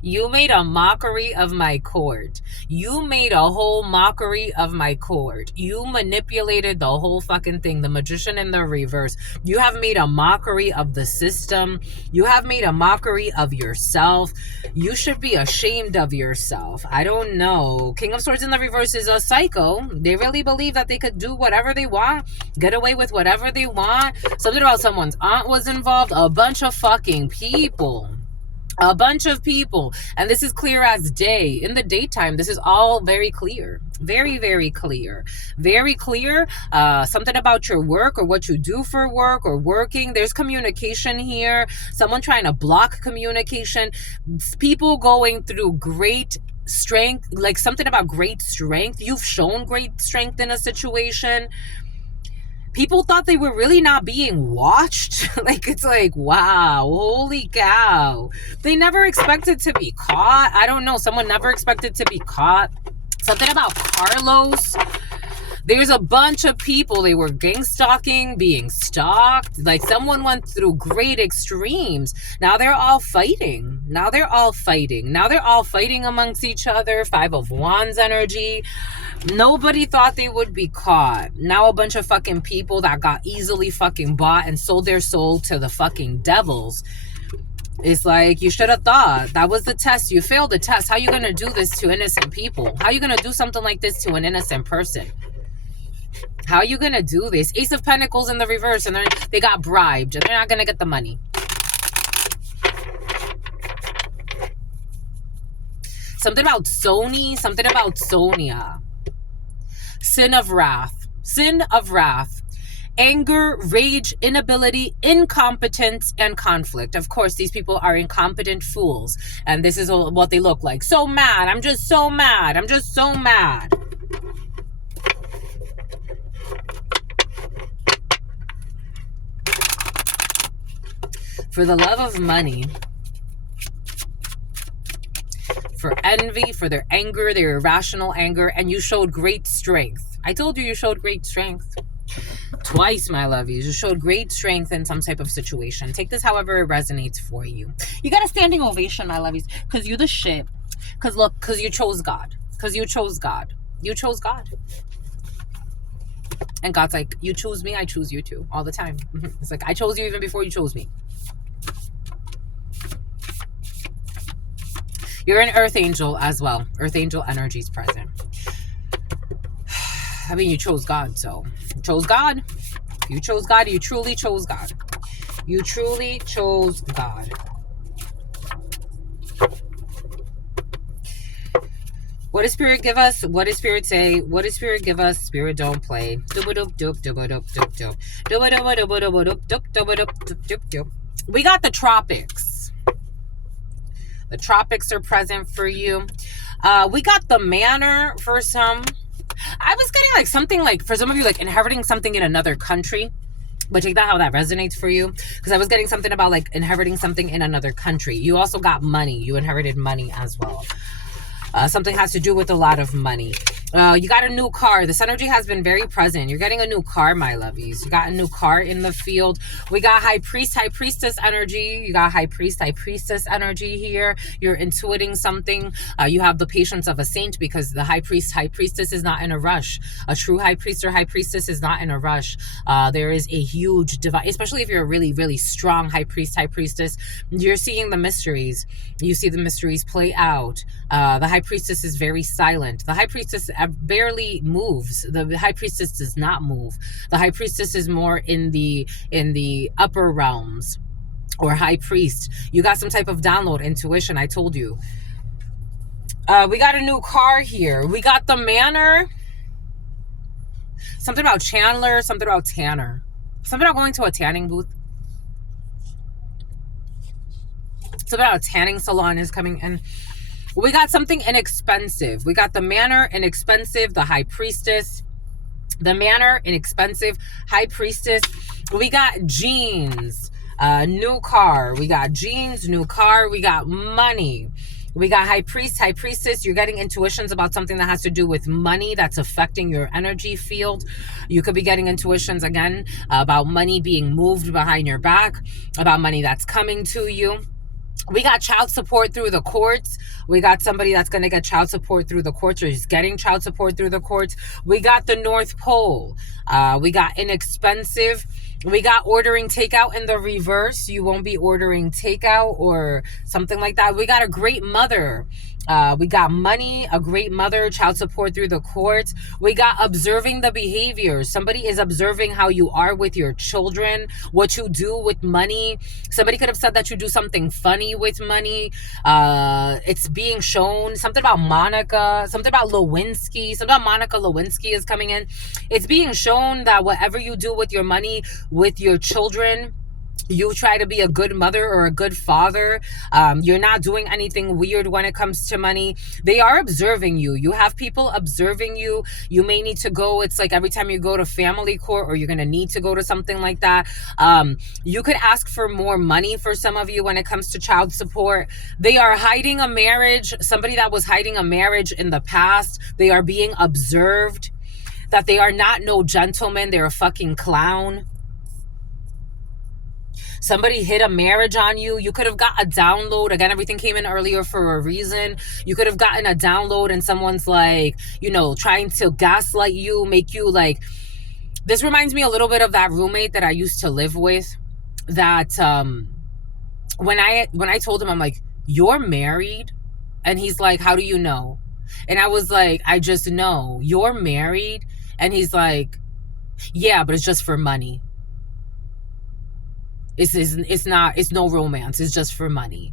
You made a mockery of my court. You made a whole mockery of my court. You manipulated the whole fucking thing. The magician in the reverse. You have made a mockery of the system. You have made a mockery of yourself. You should be ashamed of yourself. I don't know. King of Swords in the reverse is a psycho. They really believe that they could do whatever they want, get away with whatever they want. Something about someone's aunt was involved. A bunch of fucking people. A bunch of people. And this is clear as day. In the daytime, this is all very clear. Very, very clear. Very clear. Something about your work or what you do for work or working. There's communication here. Someone trying to block communication. People going through great strength. Like something about great strength. You've shown great strength in a situation. People thought they were really not being watched. Like, it's like, wow, holy cow. They never expected to be caught. I don't know. Someone never expected to be caught. Something about Carlos. There's a bunch of people. They were gang stalking, being stalked. Like, someone went through great extremes. Now they're all fighting. Now they're all fighting. Now they're all fighting amongst each other. 5 of Wands energy. Nobody thought they would be caught. Now a bunch of fucking people that got easily fucking bought and sold their soul to the fucking devils. It's like, you should have thought. That was the test. You failed the test. How you going to do this to innocent people? How you going to do something like this to an innocent person? How are you going to do this? Ace of Pentacles in the reverse, and they got bribed. And they're not going to get the money. Something about Sony. Something about Sonia. Sin of wrath. Sin of wrath. Anger, rage, inability, incompetence, and conflict. Of course, these people are incompetent fools. And this is what they look like. So mad. I'm just so mad. I'm just so mad. For the love of money. For envy, for their anger, their irrational anger, and you showed great strength. I told you showed great strength. Twice, my lovies. You showed great strength in some type of situation. Take this however it resonates for you. You got a standing ovation, my lovies, because you the shit. Because look, because you chose God. Because you chose God. You chose God. And God's like, you choose me, I choose you too, all the time. It's like, I chose you even before you chose me. You're an earth angel as well. Earth angel energy is present. I mean, you chose God, so you chose God. You chose God. You truly chose God. You truly chose God. What does Spirit give us? What does Spirit say? What does Spirit give us? Spirit don't play. We got the tropics. The tropics are present for you. We got the manor for some. I was getting like something like, for some of you, like inheriting something in another country. But take that how that resonates for you. Because I was getting something about like inheriting something in another country. You also got money. You inherited money as well. Something has to do with a lot of money. You got a new car. This energy has been very present. You're getting a new car, my lovies. You got a new car in the field. We got high priest, high priestess energy. You got high priest, high priestess energy here. You're intuiting something. You have the patience of a saint because the high priest, high priestess is not in a rush. A true high priest or high priestess is not in a rush. There is a huge divine, especially if you're a really, really strong high priest, high priestess. You're seeing the mysteries. You see the mysteries play out. The high priestess is very silent. The high priestess barely moves. The high priestess does not move. The high priestess is more in the upper realms, or high priest. You got some type of download, intuition. I told you. We got a new car here. We got the manor. Something about Chandler. Something about Tanner. Something about going to a tanning booth. Something about a tanning salon is coming in. We got something inexpensive. We got the manor, inexpensive, the high priestess. The manor, inexpensive, high priestess. We got jeans, new car. We got jeans, new car. We got money. We got high priest, high priestess. You're getting intuitions about something that has to do with money that's affecting your energy field. You could be getting intuitions again about money being moved behind your back, about money that's coming to you. We got child support through the courts. We got somebody that's going to get child support through the courts, or is getting child support through the courts. We got the North Pole. We got inexpensive. We got ordering takeout in the reverse. You won't be ordering takeout or something like that. We got a great mother. We got money, a great mother, child support through the courts. We got observing the behaviors. Somebody is observing how you are with your children, what you do with money. Somebody could have said that you do something funny with money. It's being shown. Something about Monica, something about Lewinsky, something about Monica Lewinsky is coming in. It's being shown that whatever you do with your money, with your children, you try to be a good mother or a good father. You're not doing anything weird when it comes to money. They are observing you. You have people observing you. You may need to go. It's like every time you go to family court, or you're going to need to go to something like that. You could ask for more money for some of you when it comes to child support. They are hiding a marriage. Somebody that was hiding a marriage in the past. They are being observed. That they are not no gentleman. They're a fucking clown. Somebody hit a marriage on you. You could have got a download. Again, everything came in earlier for a reason. You could have gotten a download and someone's like, you know, trying to gaslight you, make you like, this reminds me a little bit of that roommate that I used to live with. That when I told him, I'm like, you're married? And he's like, how do you know? And I was like, I just know. You're married? And he's like, yeah, but it's just for money. It's no romance. It's just for money.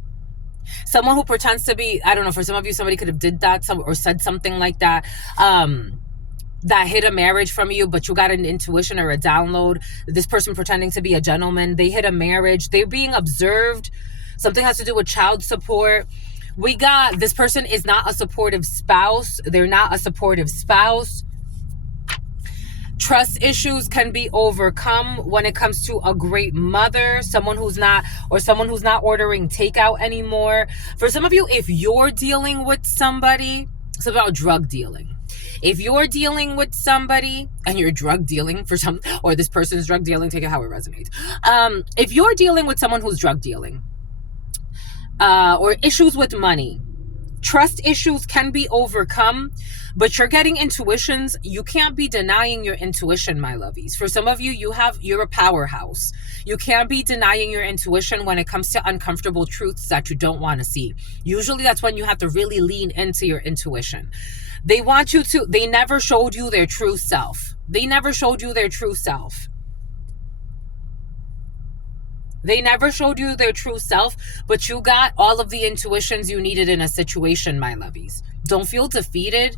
Someone who pretends to be, I don't know, for some of you, somebody could have did that or said something like that, that hit a marriage from you, but you got an intuition or a download. This person pretending to be a gentleman, they hit a marriage. They're being observed. Something has to do with child support. We got, this person is not a supportive spouse. They're not a supportive spouse. Trust issues can be overcome when it comes to a great mother, someone who's not ordering takeout anymore. For some of you, if you're dealing with somebody, it's about drug dealing. If you're dealing with somebody and you're drug dealing for some, or this person's drug dealing, take it how it resonates. If you're dealing with someone who's drug dealing, or issues with money, Trust issues can be overcome, but you're getting intuitions. You can't be denying your intuition, my lovies. For some of you, you're a powerhouse. You can't be denying your intuition when it comes to uncomfortable truths that you don't want to see. Usually that's when you have to really lean into your intuition. They never showed you their true self. They never showed you their true self. They never showed you their true self, but you got all of the intuitions you needed in a situation, my lovies. Don't feel defeated.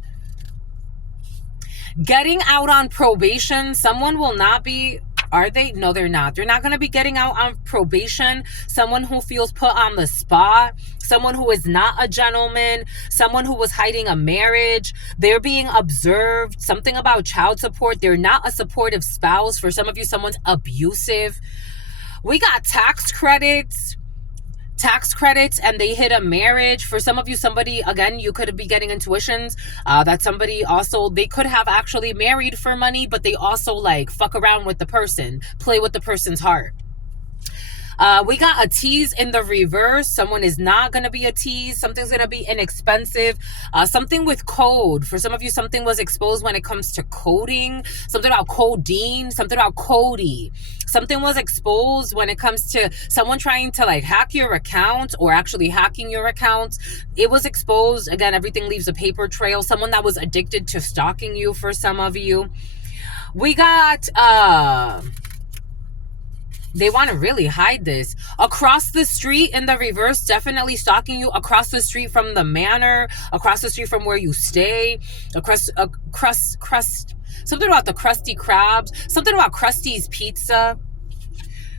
Getting out on probation, someone will not be, are they? No, they're not. They're not going to be getting out on probation. Someone who feels put on the spot, someone who is not a gentleman, someone who was hiding a marriage. They're being observed. Something about child support. They're not a supportive spouse. For some of you, someone's abusive. We got tax credits, and they hit a marriage. For some of you, somebody, again, you could be getting intuitions that somebody also, they could have actually married for money, but they also like fuck around with the person, play with the person's heart. We got a tease in the reverse. Someone is not going to be a tease. Something's going to be inexpensive. Something with code. For some of you, something was exposed when it comes to coding. Something about codeine. Something about Cody. Something was exposed when it comes to someone trying to like hack your account or actually hacking your account. It was exposed. Again, everything leaves a paper trail. Someone that was addicted to stalking you for some of you. We got... they want to really hide this. Across the street in the reverse, definitely stalking you. Across the street from the manor, across the street from where you stay, something about the Krusty Krabs, something about Krusty's Pizza,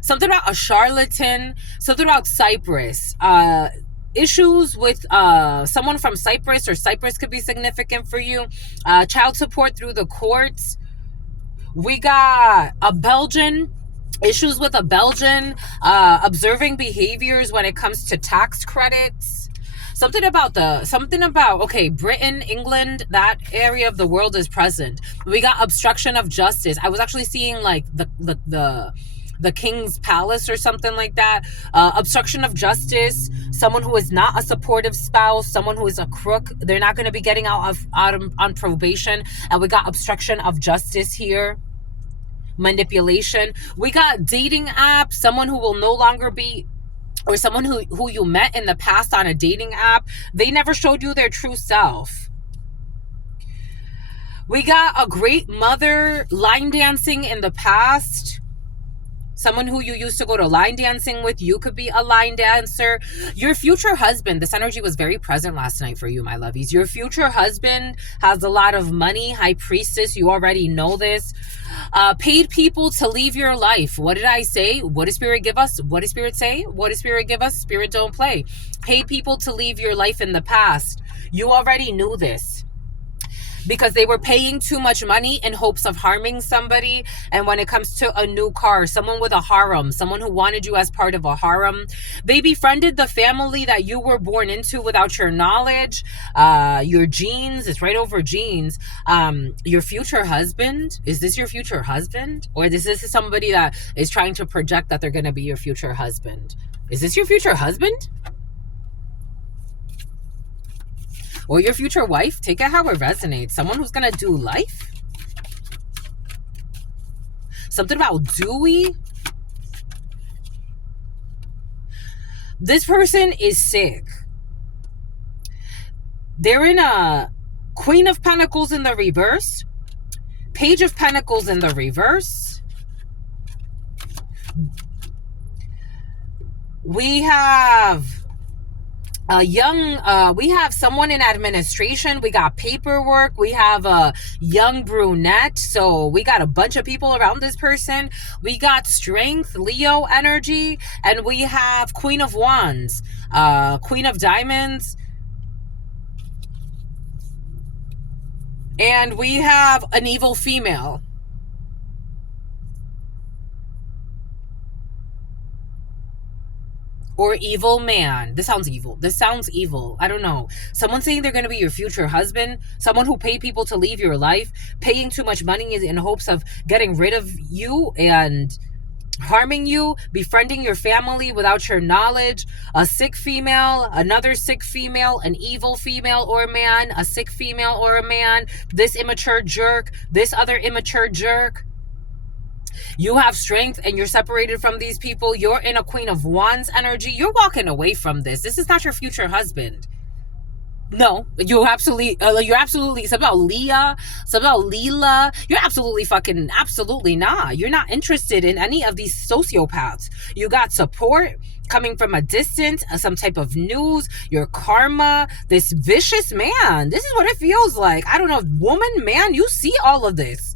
something about a charlatan, something about Cyprus. Issues with someone from Cyprus, or Cyprus could be significant for you. Child support through the courts. We got a Belgian. Issues with a Belgian, observing behaviors when it comes to tax credits. Something about, okay, Britain, England, that area of the world is present. We got obstruction of justice. I was actually seeing like the King's Palace or something like that. Obstruction of justice, someone who is not a supportive spouse, someone who is a crook. They're not going to be getting out on probation. And we got obstruction of justice here. Manipulation. We got dating apps, someone who will no longer be, or someone who you met in the past on a dating app. They never showed you their true self. We got a great mother, line dancing in the past. Someone who you used to go to line dancing with, you could be a line dancer. Your future husband, this energy was very present last night for you, my lovies. Your future husband has a lot of money. High priestess, you already know this. Paid people to leave your life. What did I say? What did Spirit give us? What did Spirit say? What did Spirit give us? Spirit don't play. Paid people to leave your life in the past. You already knew this, because they were paying too much money in hopes of harming somebody. And when it comes to a new car, someone with a harem, someone who wanted you as part of a harem, they befriended the family that you were born into without your knowledge. Your genes, it's right over genes. Your future husband, is this your future husband? Or is this somebody that is trying to project that they're going to be your future husband? Is this your future husband? Or your future wife? Take it how it resonates. Someone who's going to do life? Something about Dewey? This person is sick. They're in a Queen of Pentacles in the reverse. Page of Pentacles in the reverse. We have... we have someone in administration. We got paperwork. We have a young brunette. So we got a bunch of people around this person. We got strength, Leo energy, and we have Queen of Wands, Queen of Diamonds, and we have an evil female. Or evil man. This sounds evil. This sounds evil. I don't know. Someone saying they're going to be your future husband. Someone who paid people to leave your life. Paying too much money in hopes of getting rid of you. And harming you, befriending your family without your knowledge, a sick female, another sick female, an evil female or man, a sick female or a man, this immature jerk, this other immature jerk. You have strength and you're separated from these people. You're in a Queen of Wands energy. You're walking away from this. This is not your future husband. No, you're absolutely, it's about Leah, it's about Leela. You're absolutely not. You're not interested in any of these sociopaths. You got support coming from a distance, some type of news, your karma, this vicious man. This is what it feels like. I don't know, woman, man, you see all of this.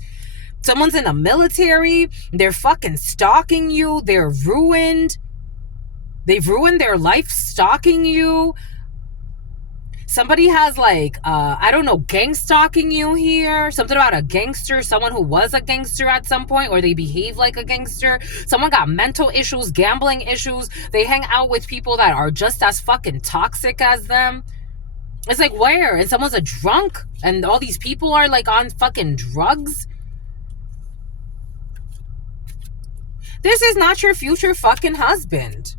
Someone's in the military, they're fucking stalking you, they're ruined. They've ruined their life stalking you. Somebody has I don't know, gang stalking you here. Something about a gangster, someone who was a gangster at some point, or they behave like a gangster. Someone got mental issues, gambling issues. They hang out with people that are just as fucking toxic as them. It's like, where? And someone's a drunk, and all these people are on fucking drugs. This is not your future fucking husband.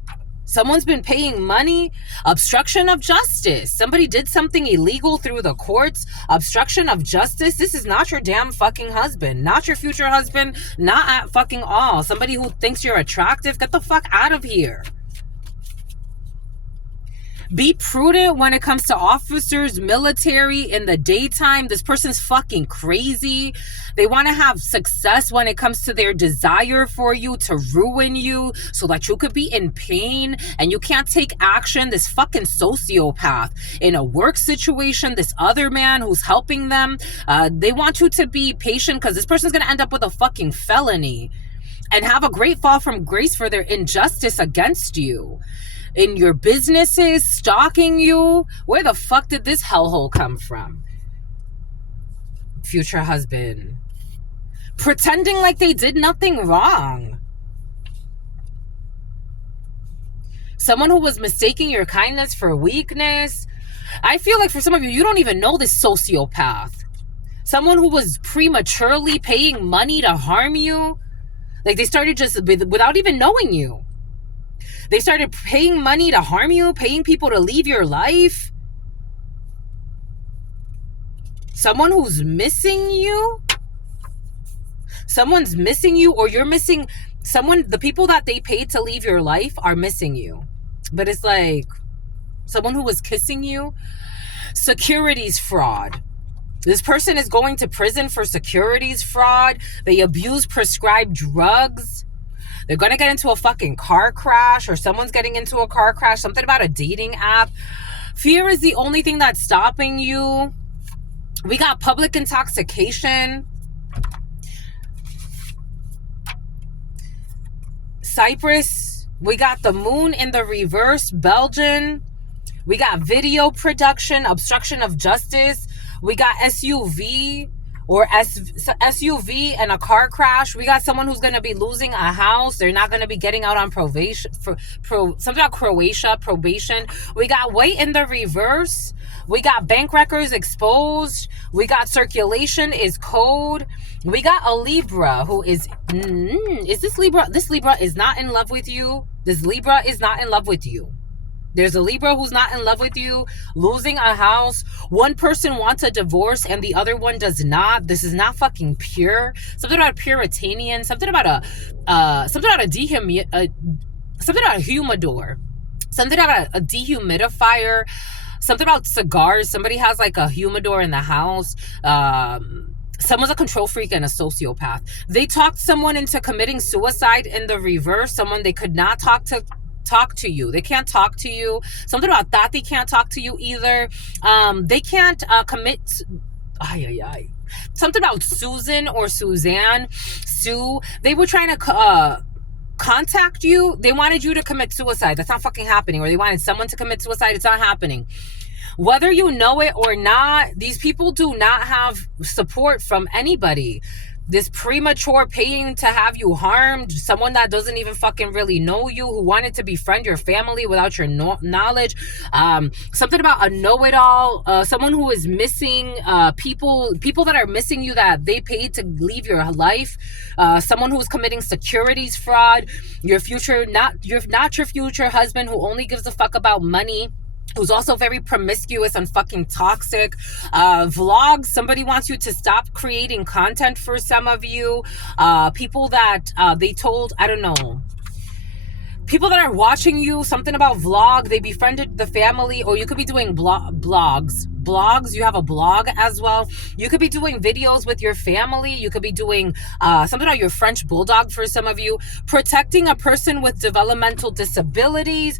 Someone's been paying money. Obstruction of justice. Somebody did something illegal through the courts. Obstruction of justice. This is not your damn fucking husband. Not your future husband. Not at fucking all. Somebody who thinks you're attractive. Get the fuck out of here. Be prudent when it comes to officers, military, in the daytime. This person's fucking crazy. They want to have success when it comes to their desire for you to ruin you so that you could be in pain and you can't take action. This fucking sociopath in a work situation, this other man who's helping them, they want you to be patient because this person's going to end up with a fucking felony and have a great fall from grace for their injustice against you. In your businesses, stalking you. Where the fuck did this hellhole come from? Future husband. Pretending like they did nothing wrong. Someone who was mistaking your kindness for weakness. I feel like for some of you, you don't even know this sociopath. Someone who was prematurely paying money to harm you. Like they started just without even knowing you. They started paying money to harm you, paying people to leave your life. Someone who's missing you. Someone's missing you, or you're missing someone. The people that they paid to leave your life are missing you. But it's like someone who was kissing you. Securities fraud. This person is going to prison for securities fraud. They abuse prescribed drugs. They're going to get into a fucking car crash, or someone's getting into a car crash. Something about a dating app. Fear is the only thing that's stopping you. We got public intoxication. Cyprus. We got the moon in the reverse. Belgian. We got video production. Obstruction of justice. We got SUV. Or SUV and a car crash. We got someone who's going to be losing a house. They're not going to be getting out on probation. Something about Croatia, probation. We got weight in the reverse. We got bank records exposed. We got circulation is code. We got a Libra who is this Libra? This Libra is not in love with you. This Libra is not in love with you. There's a Libra who's not in love with you, losing a house. One person wants a divorce and the other one does not. This is not fucking pure. Something about a Puritanian. Something about a humidor. Something about a dehumidifier. Something about cigars. Somebody has a humidor in the house. Someone's a control freak and a sociopath. They talked someone into committing suicide in the reverse. Someone they could not talk to you. They can't talk to you. Something about that they can't talk to you either. They can't commit. Something about Susan or Suzanne. Sue. They were trying to contact you. They wanted you to commit suicide. That's not fucking happening. Or they wanted someone to commit suicide. It's not happening. Whether you know it or not, these people do not have support from anybody. This premature paying to have you harmed, someone that doesn't even fucking really know you, who wanted to befriend your family without your knowledge. Something about a know-it-all, someone who is missing, people that are missing you that they paid to leave your life. Someone who is committing securities fraud. Your not your future husband who only gives a fuck about money, who's also very promiscuous and fucking toxic. Vlogs, somebody wants you to stop creating content for some of you. People that they told, I don't know, people that are watching you, something about vlog, they befriended the family, or you could be doing blogs. You have a blog as well. You could be doing videos with your family. You could be doing something about your French bulldog for some of you. Protecting a person with developmental disabilities.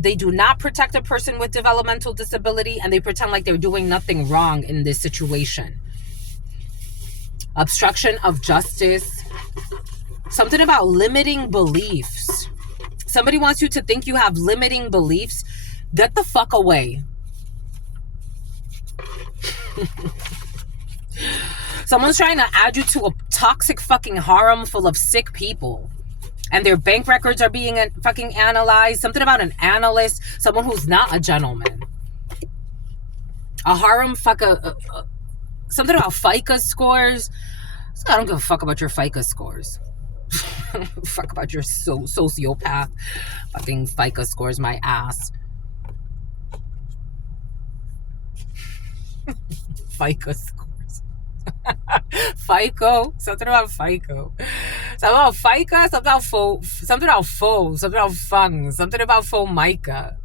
They do not protect a person with developmental disability, and they pretend like they're doing nothing wrong in this situation. Obstruction of justice. Something about limiting beliefs. Somebody wants you to think you have limiting beliefs. Get the fuck away. Someone's trying to add you to a toxic fucking harem full of sick people. And their bank records are being fucking analyzed. Something about an analyst. Someone who's not a gentleman. A harem something about FICA scores. I don't give a fuck about your FICA scores. Fuck about your sociopath fucking FICA scores my ass. FICA scores. FICO. Something about FICO. Something about FICA. Something about faux. Something about faux. Something about fung. Something about faux mica.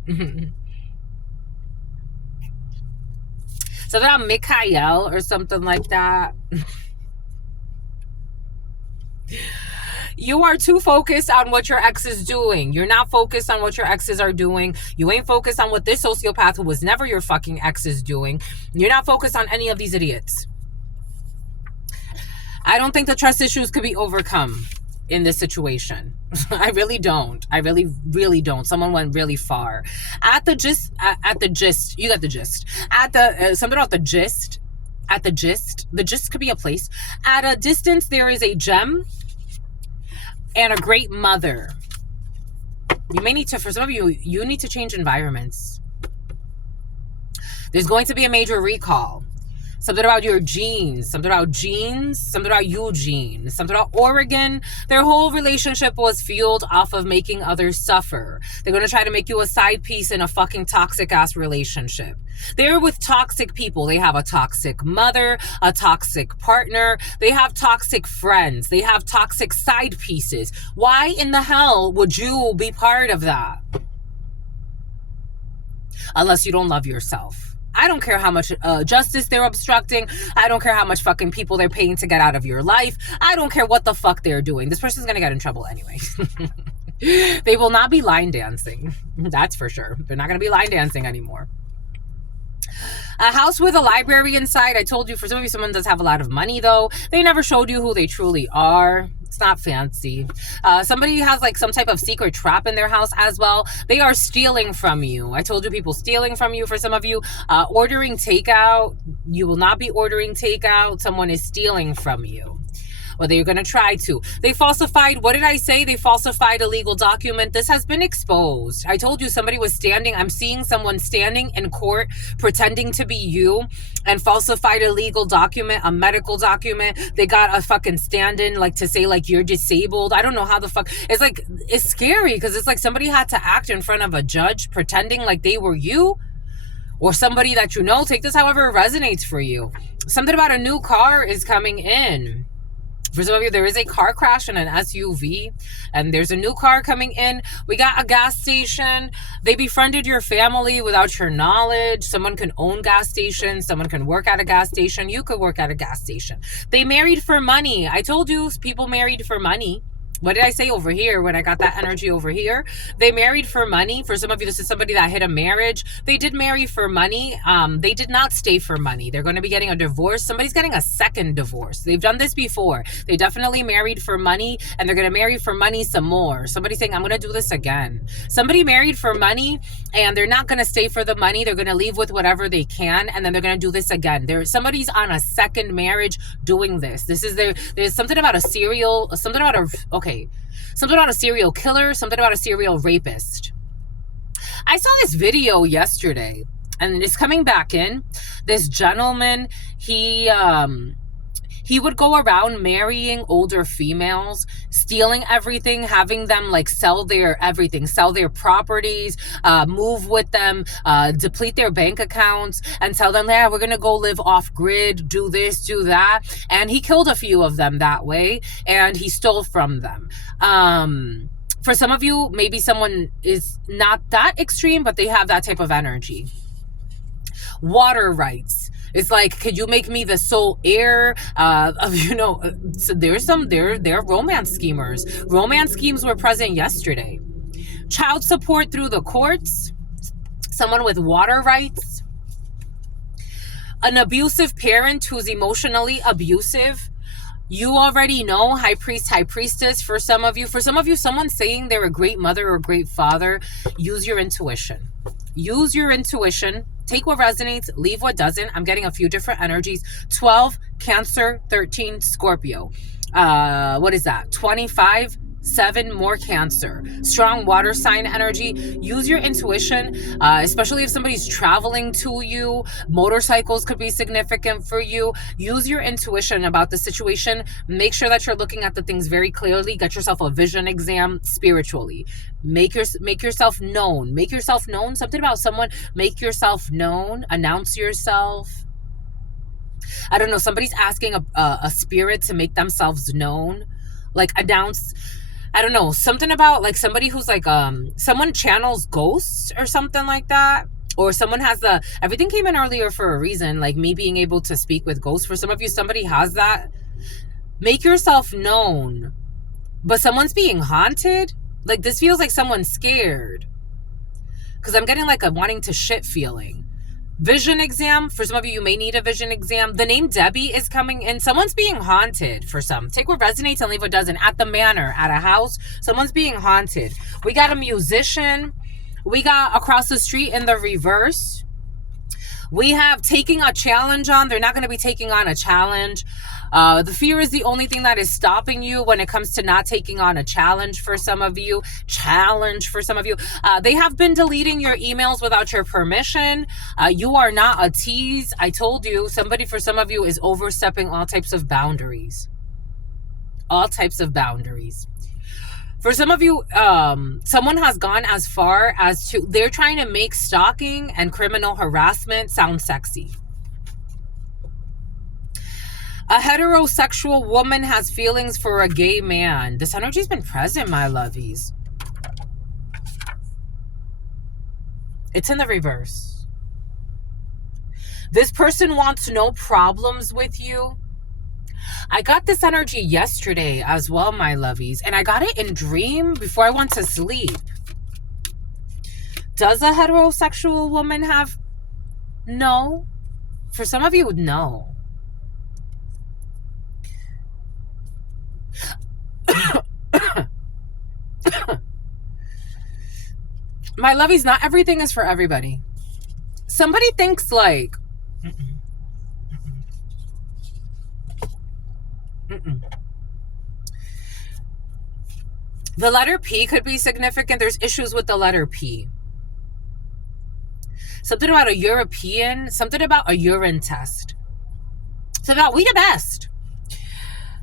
Something about Mikhail or something like that. You are too focused on what your ex is doing. You're not focused on what your exes are doing. You ain't focused on what this sociopath who was never your fucking ex is doing. You're not focused on any of these idiots. I don't think the trust issues could be overcome in this situation. I really don't. I really, really don't. Someone went really far. At the gist, you got the gist. At the, something about the gist. At the gist could be a place. At a distance, there is a gem and a great mother. You may need to, for some of you, you need to change environments. There's going to be a major recall. Something about your genes. Something about genes. Something about Eugene. Something about Oregon. Their whole relationship was fueled off of making others suffer. They're going to try to make you a side piece in a fucking toxic ass relationship. They're with toxic people. They have a toxic mother, a toxic partner. They have toxic friends. They have toxic side pieces. Why in the hell would you be part of that? Unless you don't love yourself. I don't care how much justice they're obstructing. I don't care how much fucking people they're paying to get out of your life. I don't care what the fuck they're doing. This person's going to get in trouble anyway. They will not be line dancing. That's for sure. They're not going to be line dancing anymore. A house with a library inside. I told you, for some of you, someone does have a lot of money, though. They never showed you who they truly are. It's not fancy. Somebody has like some type of secret trap in their house as well. They are stealing from you. I told you, people stealing from you. For some of you, ordering takeout. You will not be ordering takeout. Someone is stealing from you. Or they're going to try to. They falsified, what did I say? They falsified a legal document. This has been exposed. I told you somebody was standing. I'm seeing someone standing in court pretending to be you and falsified a legal document, a medical document. They got a fucking stand-in like to say like you're disabled. I don't know how the fuck. It's like, it's scary because it's like somebody had to act in front of a judge pretending like they were you or somebody that you know. Take this however it resonates for you. Something about a new car is coming in. For some of you, there is a car crash in an SUV, and there's a new car coming in. We got a gas station. They befriended your family without your knowledge. Someone can own gas stations. Someone can work at a gas station. You could work at a gas station. They married for money. I told you, people married for money. What did I say over here when I got that energy over here? They married for money. For some of you, this is somebody that hit a marriage. They did marry for money. They did not stay for money. They're going to be getting a divorce. Somebody's getting a second divorce. They've done this before. They definitely married for money, and they're going to marry for money some more. Somebody's saying, I'm going to do this again. Somebody married for money, and they're not going to stay for the money. They're going to leave with whatever they can, and then they're going to do this again. Somebody's on a second marriage doing this. There's something about a serial killer, something about a serial rapist. I saw this video yesterday, and it's coming back in. This gentleman, he would go around marrying older females, stealing everything, having them like sell their everything, sell their properties, move with them, deplete their bank accounts, and tell them, yeah, we're going to go live off grid, do this, do that. And he killed a few of them that way, and he stole from them. For some of you, maybe someone is not that extreme, but they have that type of energy. Water rights. It's like, could you make me the sole heir of, so they're romance schemers. Romance schemes were present yesterday. Child support through the courts. Someone with water rights. An abusive parent who's emotionally abusive. You already know, high priest, high priestess. For some of you, someone saying they're a great mother or a great father. Use your intuition. Use your intuition. Take what resonates, leave what doesn't. I'm getting a few different energies. 12, Cancer, 13, Scorpio. What is that? 25, 7, more Cancer. Strong water sign energy. Use your intuition, especially if somebody's traveling to you. Motorcycles could be significant for you. Use your intuition about the situation. Make sure that you're looking at the things very clearly. Get yourself a vision exam spiritually. Make yourself known. Make yourself known. Something about someone. Make yourself known. Announce yourself. I don't know. Somebody's asking a spirit to make themselves known. Like announce. I don't know. Something about like somebody who's like someone channels ghosts or something like that. Or someone has everything came in earlier for a reason. Like me being able to speak with ghosts. For some of you, somebody has that. Make yourself known. But someone's being haunted. Like this feels like someone's scared. Because I'm getting like a wanting to shit feeling. Vision exam. For some of you, you may need a vision exam. The name Debbie is coming in. Someone's being haunted for some. Take what resonates and leave what doesn't. At the manor, at a house, someone's being haunted. We got a musician. We got across the street in the reverse. We have taking a challenge on. They're not going to be taking on a challenge. The fear is the only thing that is stopping you when it comes to not taking on a challenge for some of you. They have been deleting your emails without your permission. You are not a tease. I told you, somebody for some of you is overstepping all types of boundaries. All types of boundaries. For some of you, someone has gone as far as to, they're trying to make stalking and criminal harassment sound sexy. A heterosexual woman has feelings for a gay man. This energy's been present, my lovies. It's in the reverse. This person wants no problems with you. I got this energy yesterday as well, my lovies. And I got it in dream before I went to sleep. Does a heterosexual woman have? No. For some of you, no. My lovies, not everything is for everybody. Somebody thinks like... The letter P could be significant. There's issues with the letter P. Something about a European, something about a urine test. So about we the best.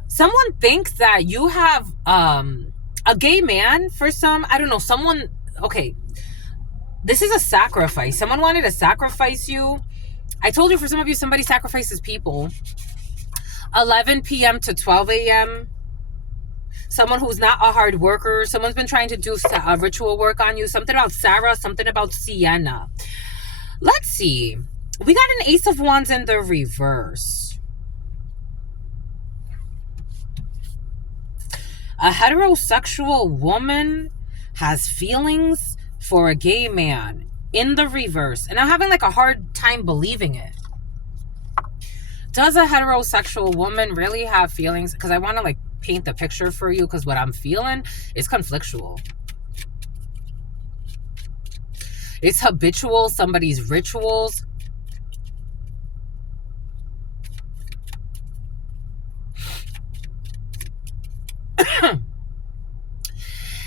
Someone thinks that you have a gay man for some, I don't know, someone, okay. This is a sacrifice. Someone wanted to sacrifice you. I told you for some of you, somebody sacrifices people. 11 p.m. to 12 a.m. Someone who's not a hard worker. Someone's been trying to do ritual work on you. Something about Sarah. Something about Sienna. Let's see. We got an Ace of Wands in the reverse. A heterosexual woman has feelings for a gay man in the reverse. And I'm having like a hard time believing it. Does a heterosexual woman really have feelings? Because I want to like paint the picture for you, because what I'm feeling is conflictual. It's habitual, somebody's rituals.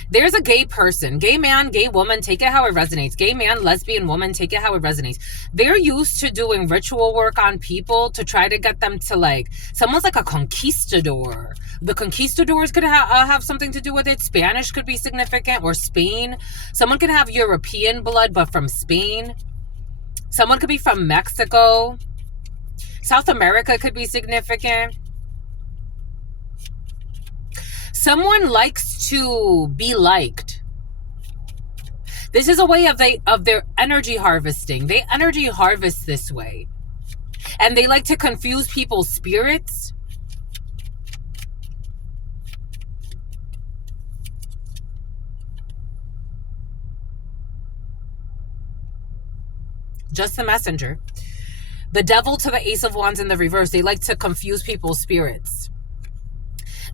There's a gay person, gay man, gay woman, take it how it resonates. Gay man, lesbian woman, take it how it resonates. They're used to doing ritual work on people to try to get them to like, someone's like a conquistador. The conquistadors could have something to do with it. Spanish could be significant, or Spain. Someone could have European blood, but from Spain. Someone could be from Mexico. South America could be significant. Someone likes to be liked. This is a way of their energy harvesting. They energy harvest this way. And they like to confuse people's spirits. Just the messenger. The devil to the ace of wands in the reverse. They like to confuse people's spirits.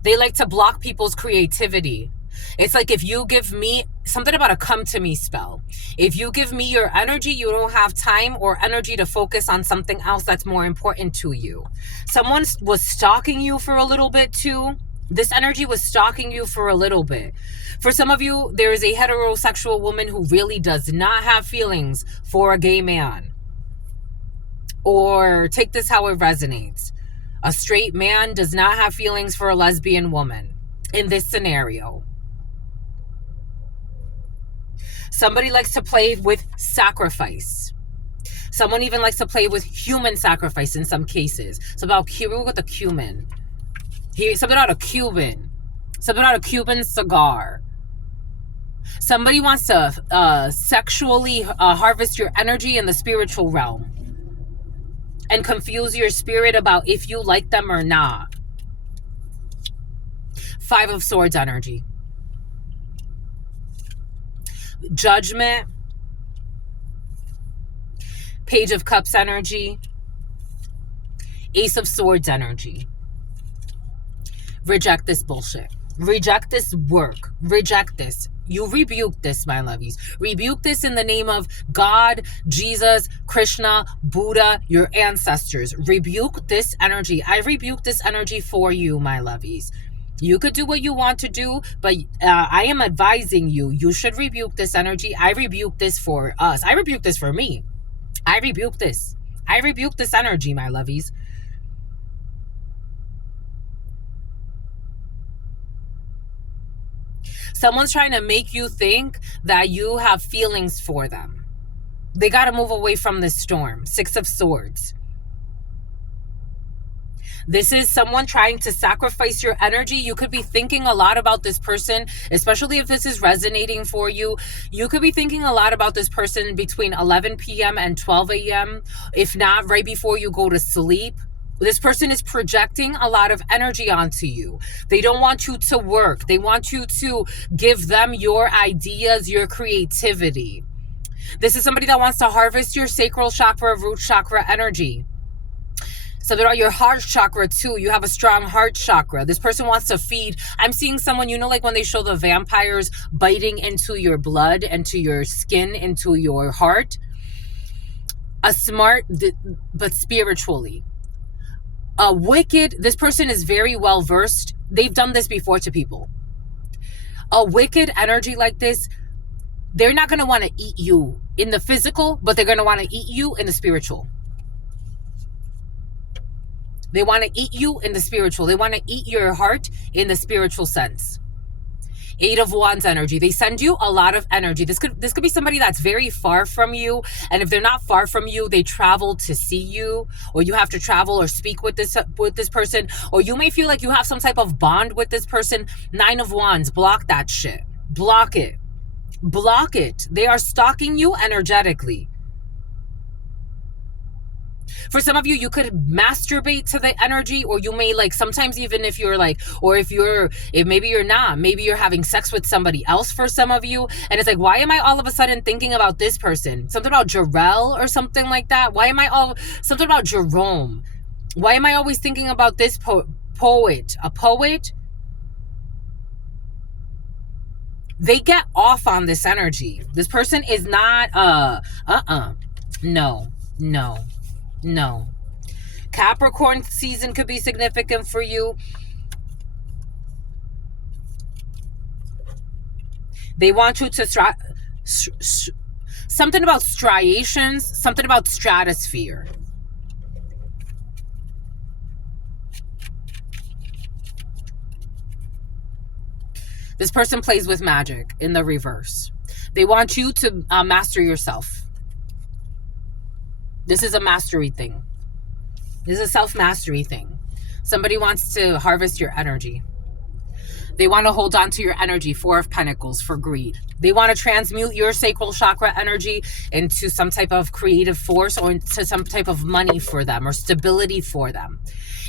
They like to block people's creativity. It's like if you give me something about a come to me spell. If you give me your energy, you don't have time or energy to focus on something else that's more important to you. Someone was stalking you for a little bit too. This energy was stalking you for a little bit. For some of you, there is a heterosexual woman who really does not have feelings for a gay man. Or take this how it resonates. A straight man does not have feelings for a lesbian woman in this scenario. Somebody likes to play with sacrifice. Someone even likes to play with human sacrifice in some cases. It's about with a cumin. Something about a Cuban. Something about a Cuban cigar. Somebody wants to sexually harvest your energy in the spiritual realm. And confuse your spirit about if you like them or not. 5 of Swords energy. Judgment. Page of Cups energy. Ace of Swords energy. Reject this bullshit. Reject this work. Reject this. You rebuke this, my lovies. Rebuke this in the name of God, Jesus, Krishna, Buddha, your ancestors. Rebuke this energy. I rebuke this energy for you, my lovies. You could do what you want to do, but I am advising you. You should rebuke this energy. I rebuke this for us. I rebuke this for me. I rebuke this. I rebuke this energy, my lovies. Someone's trying to make you think that you have feelings for them. They got to move away from this storm. 6 of Swords. This is someone trying to sacrifice your energy. You could be thinking a lot about this person, especially if this is resonating for you. You could be thinking a lot about this person between 11 p.m. and 12 a.m. If not, right before you go to sleep. This person is projecting a lot of energy onto you. They don't want you to work. They want you to give them your ideas, your creativity. This is somebody that wants to harvest your sacral chakra, root chakra energy. So there are your heart chakra too. You have a strong heart chakra. This person wants to feed. I'm seeing someone, you know, like when they show the vampires biting into your blood, into your skin, into your heart. A smart, but spiritually. A wicked, this person is very well versed. They've done this before to people. A wicked energy like this, they're not going to want to eat you in the physical, but they're going to want to eat you in the spiritual. They want to eat you in the spiritual. They want to eat your heart in the spiritual sense. 8 of Wands energy. They send you a lot of energy. This could be somebody that's very far from you. And if they're not far from you, they travel to see you, or you have to travel or speak with this person, or you may feel like you have some type of bond with this person. 9 of Wands. Block that shit. Block it. Block it. They are stalking you energetically. For some of you, you could masturbate to the energy, or you may like sometimes even if you're like, or if maybe you're not, maybe you're having sex with somebody else for some of you. And it's like, why am I all of a sudden thinking about this person? Something about Jarrell or something like that. Something about Jerome. Why am I always thinking about this poet? A poet? They get off on this energy. This person is not, no. Capricorn season could be significant for you. They want you to something about striations, something about stratosphere. This person plays with magic in the reverse. They want you to master yourself. This is a mastery thing. This is a self-mastery thing. Somebody wants to harvest your energy. They want to hold on to your energy, Four of Pentacles, for greed. They want to transmute your sacral chakra energy into some type of creative force or into some type of money for them or stability for them.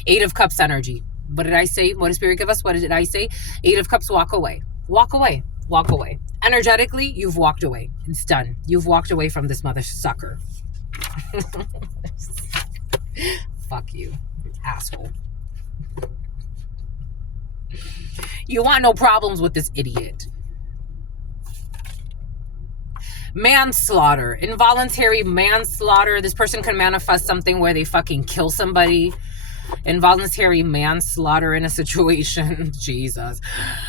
Eight of Cups energy. What did I say? What did Spirit give us? What did I say? Eight of Cups, walk away. Walk away. Walk away. Energetically, you've walked away. It's done. You've walked away from this mother sucker. Fuck you, asshole. You want no problems with this idiot. Manslaughter. Involuntary manslaughter. This person can manifest something where they fucking kill somebody. Involuntary manslaughter in a situation. Jesus.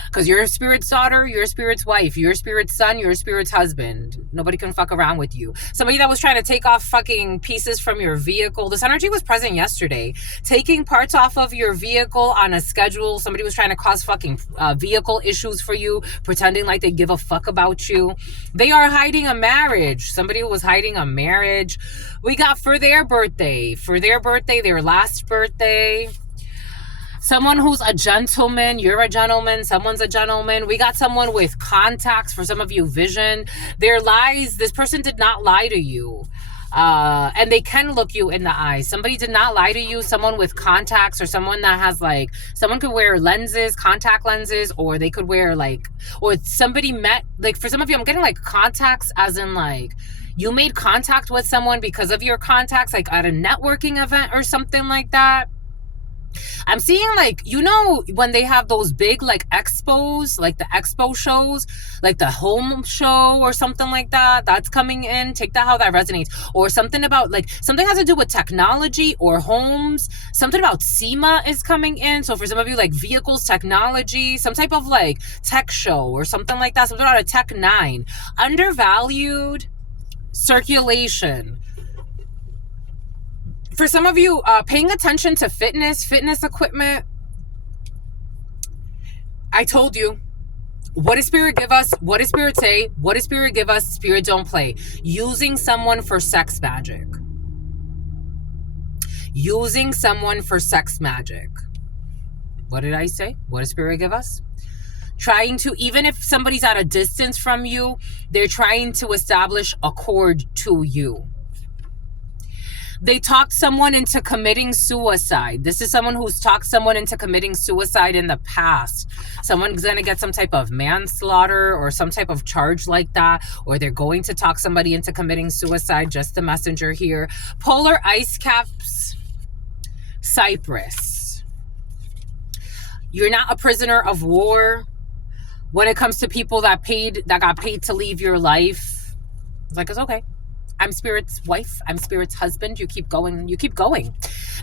Because you're a spirit's daughter, you're a spirit's wife, you're a spirit's son, you're a spirit's husband. Nobody can fuck around with you. Somebody that was trying to take off fucking pieces from your vehicle. This energy was present yesterday. Taking parts off of your vehicle on a schedule. Somebody was trying to cause fucking vehicle issues for you, pretending like they give a fuck about you. They are hiding a marriage. Somebody was hiding a marriage. We got for their birthday, their last birthday. Someone who's a gentleman, you're a gentleman, someone's a gentleman. We got someone with contacts, for some of you, vision. Their lies, this person did not lie to you. And they can look you in the eyes. Somebody did not lie to you. Someone with contacts, or someone that has like, someone could wear lenses, contact lenses, or they could wear like, or somebody met, like for some of you, I'm getting like contacts as in like, you made contact with someone because of your contacts, like at a networking event or something like that. I'm seeing like, you know, when they have those big like expos, like the expo shows, like the home show or something like that, that's coming in. Take that how that resonates. Or something about like, something has to do with technology or homes. Something about SEMA is coming in. So for some of you, like vehicles, technology, some type of like tech show or something like that. Something about a Tech 9. Undervalued. Circulation. For some of you, paying attention to fitness equipment. I told you. What does Spirit give us? What does Spirit say? What does Spirit give us? Spirit don't play. Using someone for sex magic. Using someone for sex magic. What did I say? What does Spirit give us? Trying to, even if somebody's at a distance from you, they're trying to establish accord to you. They talked someone into committing suicide. This is someone who's talked someone into committing suicide in the past. Someone's going to get some type of manslaughter or some type of charge like that, or they're going to talk somebody into committing suicide. Just the messenger here. Polar ice caps, Cyprus. You're not a prisoner of war. When it comes to people that got paid to leave your life, it's like, it's okay. I'm Spirit's wife. I'm Spirit's husband. You keep going. You keep going.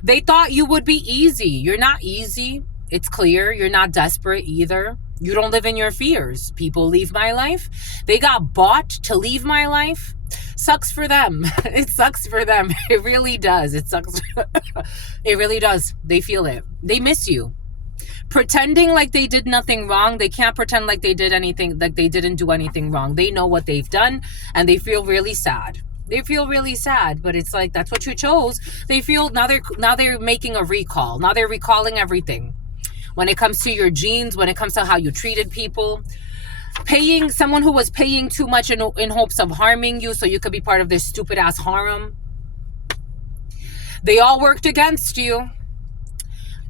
They thought you would be easy. You're not easy. It's clear. You're not desperate either. You don't live in your fears. People leave my life. They got bought to leave my life. Sucks for them. It sucks for them. It really does. It sucks. It really does. They feel it. They miss you. Pretending like they did nothing wrong. They can't pretend like they did anything, like they didn't do anything wrong. They know what they've done and they feel really sad. They feel really sad, but it's like, that's what you chose. They feel now they're making a recall. Now they're recalling everything. When it comes to your genes, when it comes to how you treated people, paying someone who was paying too much in hopes of harming you so you could be part of this stupid ass harem. They all worked against you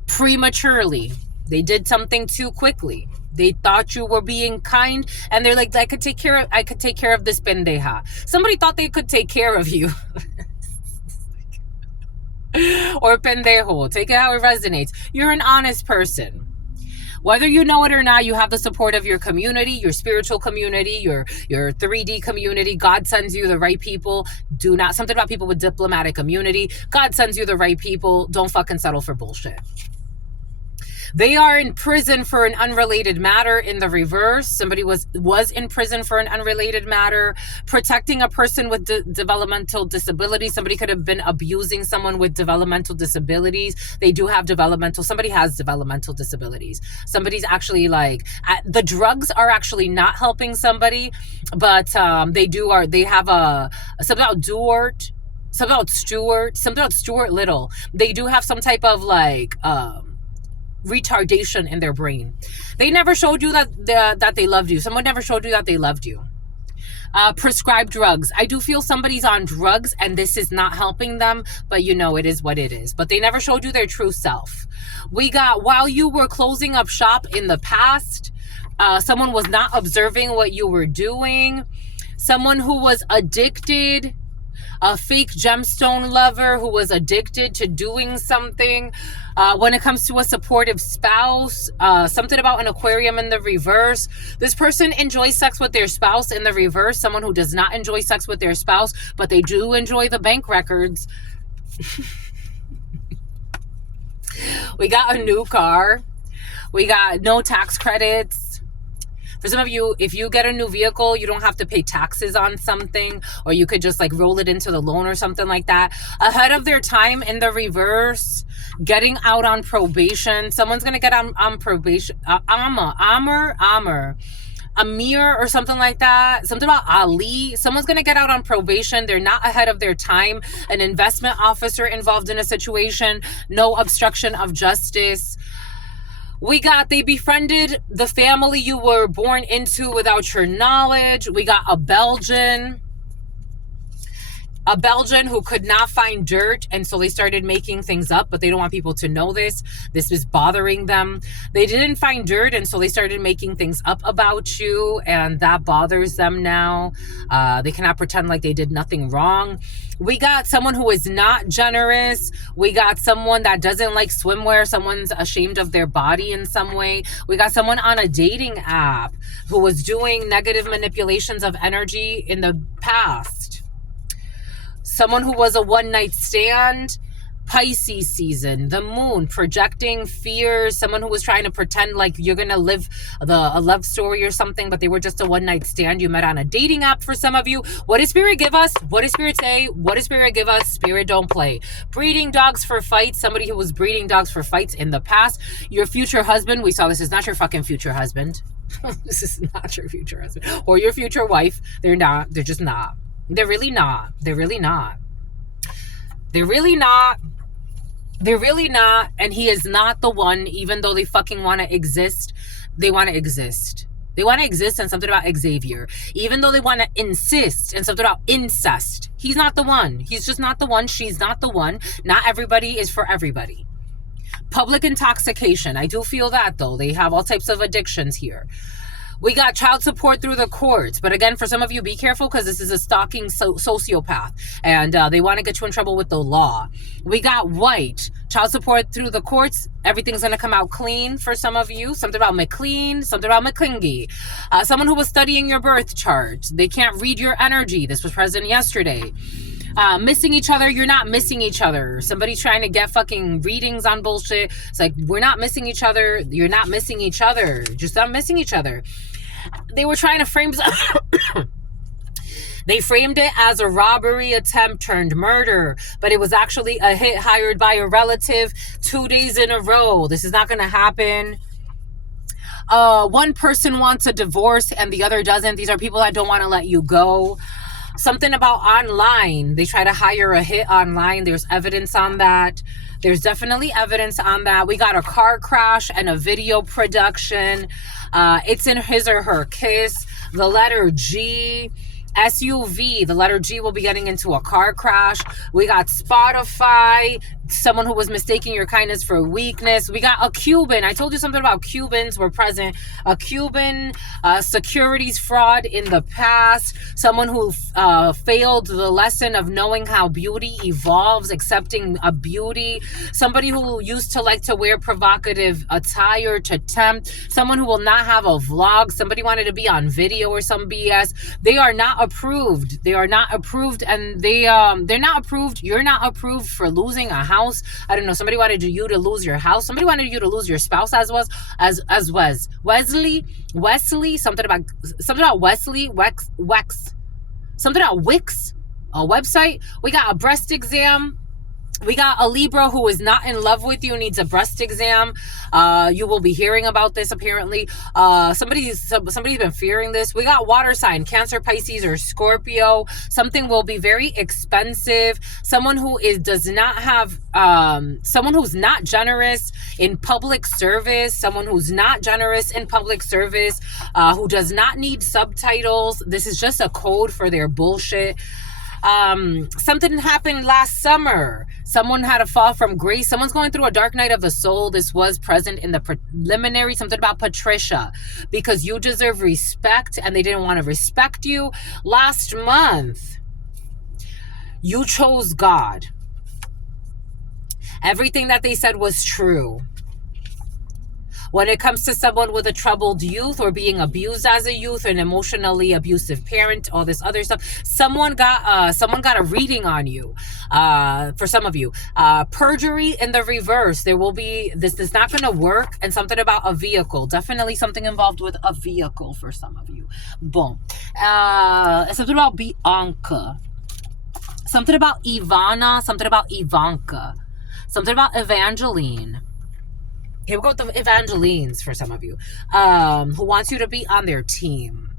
prematurely. They did something too quickly. They thought you were being kind, and they're like, I could take care of this pendeja. Somebody thought they could take care of you. Or pendejo. Take it how it resonates. You're an honest person. Whether you know it or not, you have the support of your community, your spiritual community, your 3D community. God sends you the right people. Do not, something about people with diplomatic immunity. God sends you the right people. Don't fucking settle for bullshit. They are in prison for an unrelated matter in the reverse. Somebody was in prison for an unrelated matter. Protecting a person with developmental disabilities. Somebody could have been abusing someone with developmental disabilities. They do have somebody has developmental disabilities. Somebody's actually like, the drugs are actually not helping somebody, but they have something about Stuart Little. They do have some type of like, retardation in their brain. They never showed you that they loved you. Someone never showed you that they loved you. Prescribed drugs. I do feel somebody's on drugs and this is not helping them, but it is what it is. But they never showed you their true self. We got, while you were closing up shop in the past, someone was not observing what you were doing. Someone who was addicted, a fake gemstone lover who was addicted to doing something. When it comes to a supportive spouse, something about an Aquarium in the reverse. This person enjoys sex with their spouse in the reverse. Someone who does not enjoy sex with their spouse, but they do enjoy the bank records. We got a new car. We got no tax credits. For some of you, if you get a new vehicle, you don't have to pay taxes on something, or you could just like roll it into the loan or something like that. Ahead of their time in the reverse, getting out on probation. Someone's going to get on probation. Amir or something like that. Something about Ali. Someone's going to get out on probation. They're not ahead of their time. An investment officer involved in a situation. No obstruction of justice. We got, they befriended the family you were born into without your knowledge. We got a Belgian who could not find dirt, and so they started making things up, but they don't want people to know this. This was bothering them. They didn't find dirt, and so they started making things up about you, and that bothers them now. They cannot pretend like they did nothing wrong. We got someone who is not generous. We got someone that doesn't like swimwear. Someone's ashamed of their body in some way. We got someone on a dating app who was doing negative manipulations of energy in the past. Someone who was a one-night stand. Pisces season, the moon, projecting fears. Someone who was trying to pretend like you're going to live a love story or something, but they were just a one-night stand you met on a dating app for some of you. What does Spirit give us? What does Spirit say? What does Spirit give us? Spirit don't play. Breeding dogs for fights. Somebody who was breeding dogs for fights in the past. Your future husband. We saw this is not your fucking future husband. This is not your future husband. Or your future wife. They're not. They're just not. They're really not. They're really not. They're really not. They're really not, and he is not the one, even though they fucking want to exist. They want to exist. They want to exist, and something about Xavier. Even though they want to insist, and something about incest. He's not the one. He's just not the one. She's not the one. Not everybody is for everybody. Public intoxication. I do feel that, though. They have all types of addictions here. We got child support through the courts. But again, for some of you, be careful because this is a stalking sociopath. And they want to get you in trouble with the law. We got white. Child support through the courts. Everything's going to come out clean for some of you. Something about McLean. Something about McClingy. Someone who was studying your birth chart. They can't read your energy. This was present yesterday. Missing each other. You're not missing each other. Somebody's trying to get fucking readings on bullshit. It's like, we're not missing each other. You're not missing each other. Just not missing each other. They were trying to frame... They framed it as a robbery attempt turned murder, but it was actually a hit hired by a relative 2 days in a row. This is not going to happen. One person wants a divorce and the other doesn't. These are people that don't want to let you go. Something about online. They try to hire a hit online. There's evidence on that. There's definitely evidence on that. We got a car crash and a video production. It's in his or her kiss. The letter G. SUV, the letter G will be getting into a car crash. We got Spotify, someone who was mistaking your kindness for weakness. We got a Cuban. I told you something about Cubans were present. A Cuban securities fraud in the past. Someone who failed the lesson of knowing how beauty evolves, accepting a beauty. Somebody who used to like to wear provocative attire to tempt. Someone who will not have a vlog. Somebody wanted to be on video or some BS. They are not approved. They are not approved, and they're not approved. You're not approved for losing a house. I don't know. Somebody wanted you to lose your house. Somebody wanted you to lose your spouse as Wesley. Something about Wesley Wex. Something about Wix, a website. We got a breast exam. We got a Libra who is not in love with you, needs a breast exam. You will be hearing about this apparently. Somebody's been fearing this. We got water sign, Cancer, Pisces, or Scorpio. Something will be very expensive. Someone who does not have, someone who's not generous in public service. Someone who's not generous in public service, who does not need subtitles. This is just a code for their bullshit. Something happened last summer. Someone had a fall from grace. Someone's going through a dark night of the soul. This was present in the preliminary. Something about Patricia, because you deserve respect and they didn't want to respect you. Last month, you chose God. Everything that they said was true. When it comes to someone with a troubled youth or being abused as a youth, an emotionally abusive parent, all this other stuff, someone got a reading on you. For some of you, perjury in the reverse. There will be this is not going to work, and something about a vehicle. Definitely something involved with a vehicle for some of you. Boom. Something about Bianca. Something about Ivana. Something about Ivanka. Something about Evangeline. Here we go with the Evangelines for some of you, who wants you to be on their team.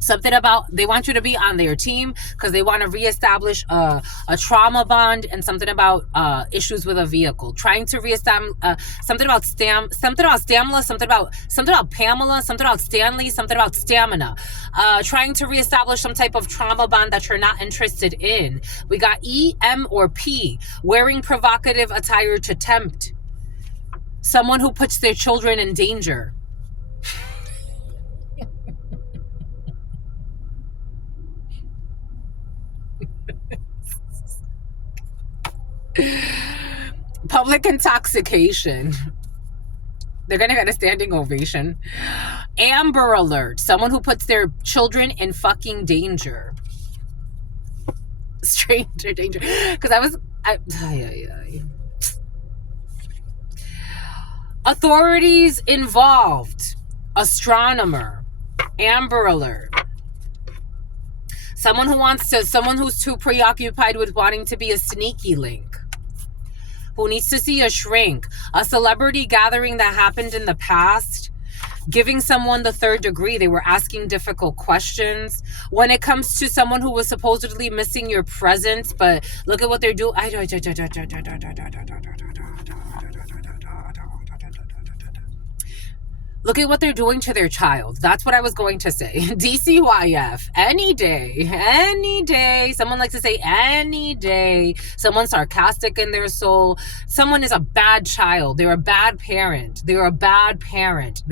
Something about, they want you to be on their team because they want to reestablish a trauma bond, and something about issues with a vehicle. Trying to reestablish something about Stamla, something about Pamela, something about Stanley, something about stamina. Trying to reestablish some type of trauma bond that you're not interested in. We got E, M, or P. Wearing provocative attire to tempt. Someone who puts their children in danger. Public intoxication. They're going to get a standing ovation. Amber alert. Someone who puts their children in fucking danger. Stranger danger. Because authorities involved. Astronomer. Amber alert. Someone who's too preoccupied with wanting to be a sneaky link. Who needs to see a shrink. A celebrity gathering that happened in the past. Giving someone the third degree. They were asking difficult questions. When it comes to someone who was supposedly missing your presence, but look at what they're doing. Look at what they're doing to their child. That's what I was going to say. DCYF. Any day. Someone likes to say any day. Someone sarcastic in their soul. Someone is a bad child. They're a bad parent. They're a bad parent.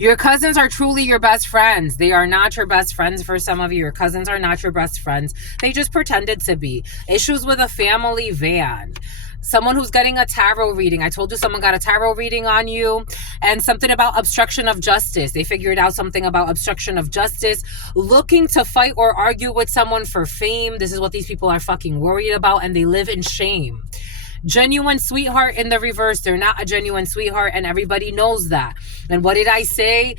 Your cousins are truly your best friends. They are not your best friends for some of you. Your cousins are not your best friends. They just pretended to be. Issues with a family van. Someone who's getting a tarot reading. I told you someone got a tarot reading on you. And something about obstruction of justice. They figured out something about obstruction of justice. Looking to fight or argue with someone for fame. This is what these people are fucking worried about, and they live in shame. Genuine sweetheart in the reverse. They're not a genuine sweetheart, and everybody knows that. And what did I say?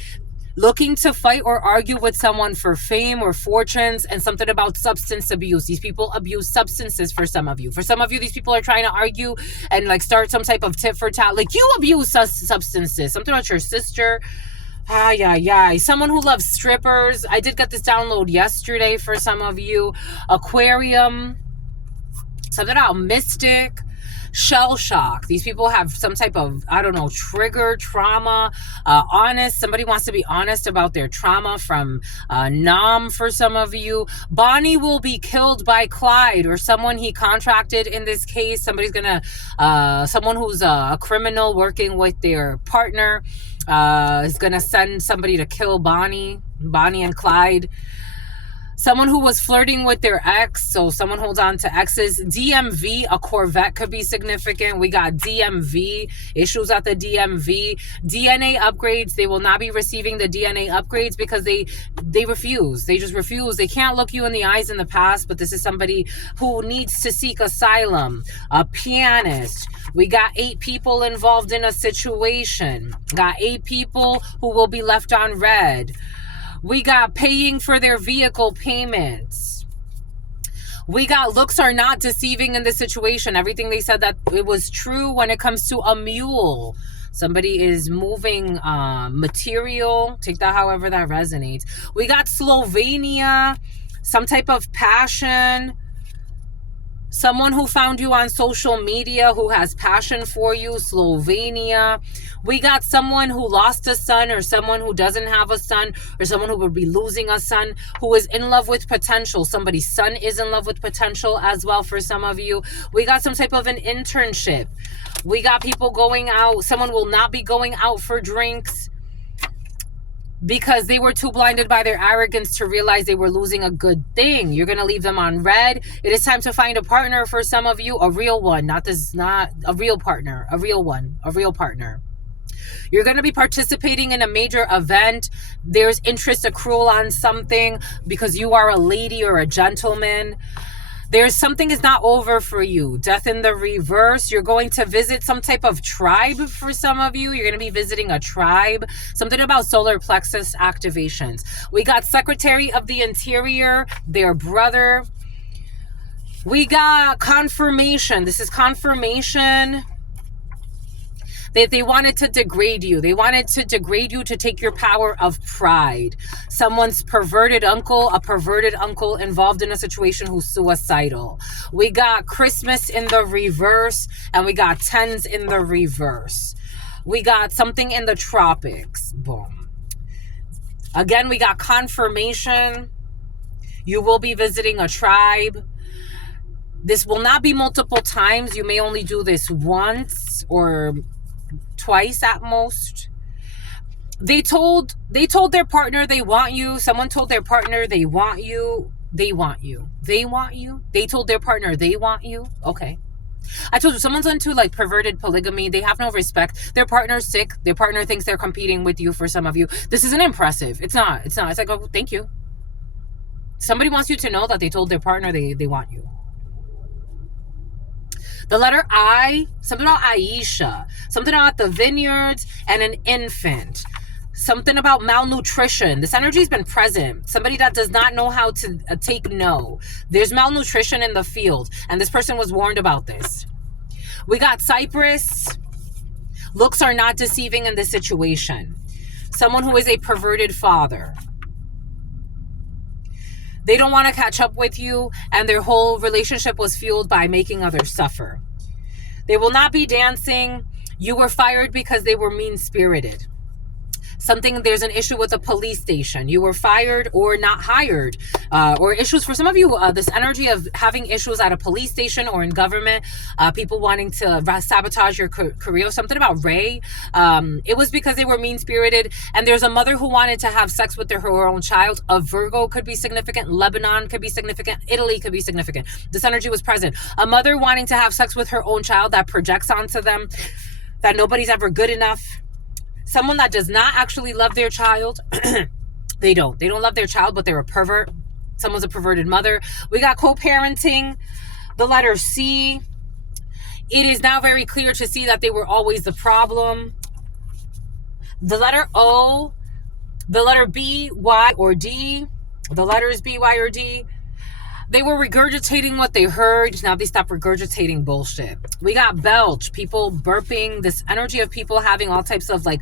Looking to fight or argue with someone for fame or fortunes, and something about substance abuse. These people abuse substances for some of you. For some of you, these people are trying to argue and like start some type of tit for tat. Like, you abuse substances. Something about your sister. Someone who loves strippers. I did get this download yesterday for some of you. Aquarium. Something about mystic. shell shock. These people have some type of, I don't know, trigger, trauma, honest. Somebody wants to be honest about their trauma from Nam for some of you. Bonnie will be killed by Clyde or someone he contracted in this case. Somebody's gonna, someone who's a criminal working with their partner is gonna send somebody to kill Bonnie and Clyde. Someone who was flirting with their ex, so someone holds on to exes. DMV, a Corvette could be significant. We got DMV, issues at the DMV. DNA upgrades, they will not be receiving the DNA upgrades because they refuse. They just refuse. They can't look you in the eyes in the past, but this is somebody who needs to seek asylum. A pianist. We got 8 people involved in a situation. Got 8 people who will be left on red. We got paying for their vehicle payments. We got looks are not deceiving in this situation. Everything they said that it was true when it comes to a mule. Somebody is moving material. Take that however that resonates. We got Slovenia, some type of passion. Someone who found you on social media who has passion for you, Slovenia. We got someone who lost a son or someone who doesn't have a son or someone who would be losing a son who is in love with potential. Somebody's son is in love with potential as well for some of you. We got some type of an internship. We got people going out. Someone will not be going out for drinks because they were too blinded by their arrogance to realize they were losing a good thing. You're going to leave them on red. It is time to find a partner for some of you, a real one, not a real partner, a real one, a real partner. You're going to be participating in a major event. There's interest accrual on something because you are a lady or a gentleman. There's something is not over for you. Death in the reverse. You're going to visit some type of tribe for some of you. You're going to be visiting a tribe. Something about solar plexus activations. We got Secretary of the Interior, their brother. We got confirmation. This is confirmation that they wanted to degrade you. They wanted to degrade you to take your power of pride. Someone's perverted uncle, a perverted uncle involved in a situation who's suicidal. We got Christmas in the reverse, and we got 10s in the reverse. We got something in the tropics. Boom. Again, we got confirmation. You will be visiting a tribe. This will not be multiple times. You may only do this once or twice at most. They told their partner they want you. Someone told their partner they want you. They want you. They want you. They told their partner they want you. Okay. I told you, someone's into like perverted polygamy. They have no respect. Their partner's sick. Their partner thinks they're competing with you for some of you. This isn't impressive. It's not. It's like, oh, thank you. Somebody wants you to know that they told their partner they want you. The letter I, something about Aisha, something about the vineyards and an infant, something about malnutrition. This energy's been present. Somebody that does not know how to take no. There's malnutrition in the field, and this person was warned about this. We got Cyprus. Looks are not deceiving in this situation. Someone who is a perverted father. They don't want to catch up with you, and their whole relationship was fueled by making others suffer. They will not be dancing. You were fired because they were mean-spirited. There's an issue with a police station. You were fired or not hired. Or issues for some of you, this energy of having issues at a police station or in government, people wanting to sabotage your career. Something about Ray. It was because they were mean-spirited. And there's a mother who wanted to have sex with her own child. A Virgo could be significant. Lebanon could be significant. Italy could be significant. This energy was present. A mother wanting to have sex with her own child that projects onto them that nobody's ever good enough. Someone that does not actually love their child. They don't love their child, but they're a pervert. Someone's a perverted mother. We got co-parenting. The letter C. It is now very clear to see that they were always the problem. The letter O. The letter B, Y, or D. The letters B, Y, or D. They were regurgitating what they heard. Now they stopped regurgitating bullshit. We got belch, people burping, this energy of people having all types of like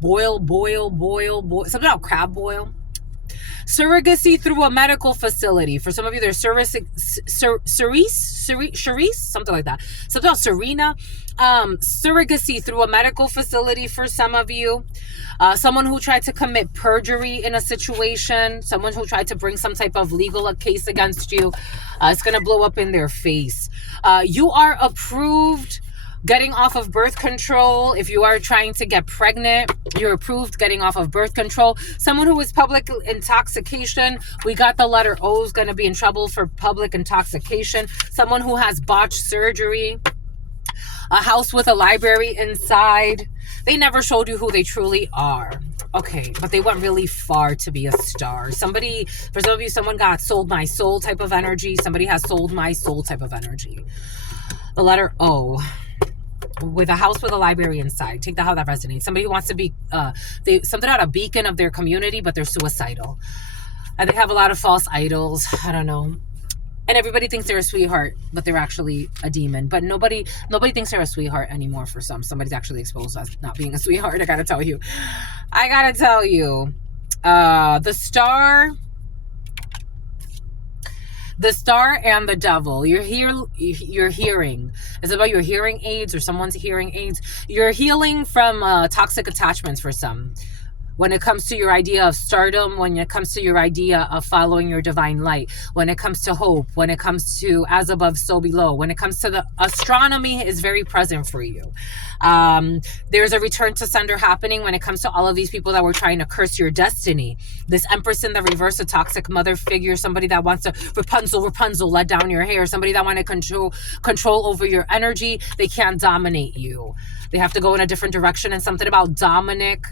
boil, something about crab boil. Surrogacy through a medical facility. For some of you, there's Cerise, something like that. Something else, Serena. Surrogacy through a medical facility for some of you. Someone who tried to commit perjury in a situation. Someone who tried to bring some type of legal case against you. It's going to blow up in their face. You are approved getting off of birth control. If you are trying to get pregnant, you're approved getting off of birth control. Someone who is public intoxication, we got the letter O, is going to be in trouble for public intoxication. Someone who has botched surgery. A house with a library inside. They never showed you who they truly are. Okay, but they went really far to be a star. Somebody, for some of you, someone got sold my soul type of energy. Somebody has sold my soul type of energy. The letter O. With a house with a library inside. Take that how that resonates. Somebody who wants to be something out a beacon of their community, but they're suicidal. And they have a lot of false idols. I don't know. And everybody thinks they're a sweetheart, but they're actually a demon. But nobody thinks they're a sweetheart anymore for some. Somebody's actually exposed as not being a sweetheart. I gotta tell you. The star and the devil. You're hearing. It's about your hearing aids or someone's hearing aids. You're healing from toxic attachments for some. When it comes to your idea of stardom, when it comes to your idea of following your divine light, when it comes to hope, when it comes to as above, so below, when it comes to the astronomy is very present for you. There's a return to sender happening when it comes to all of these people that were trying to curse your destiny. This Empress in the reverse, a toxic mother figure, somebody that wants to Rapunzel, let down your hair, somebody that want to control over your energy. They can't dominate you. They have to go in a different direction. And something about Dominic.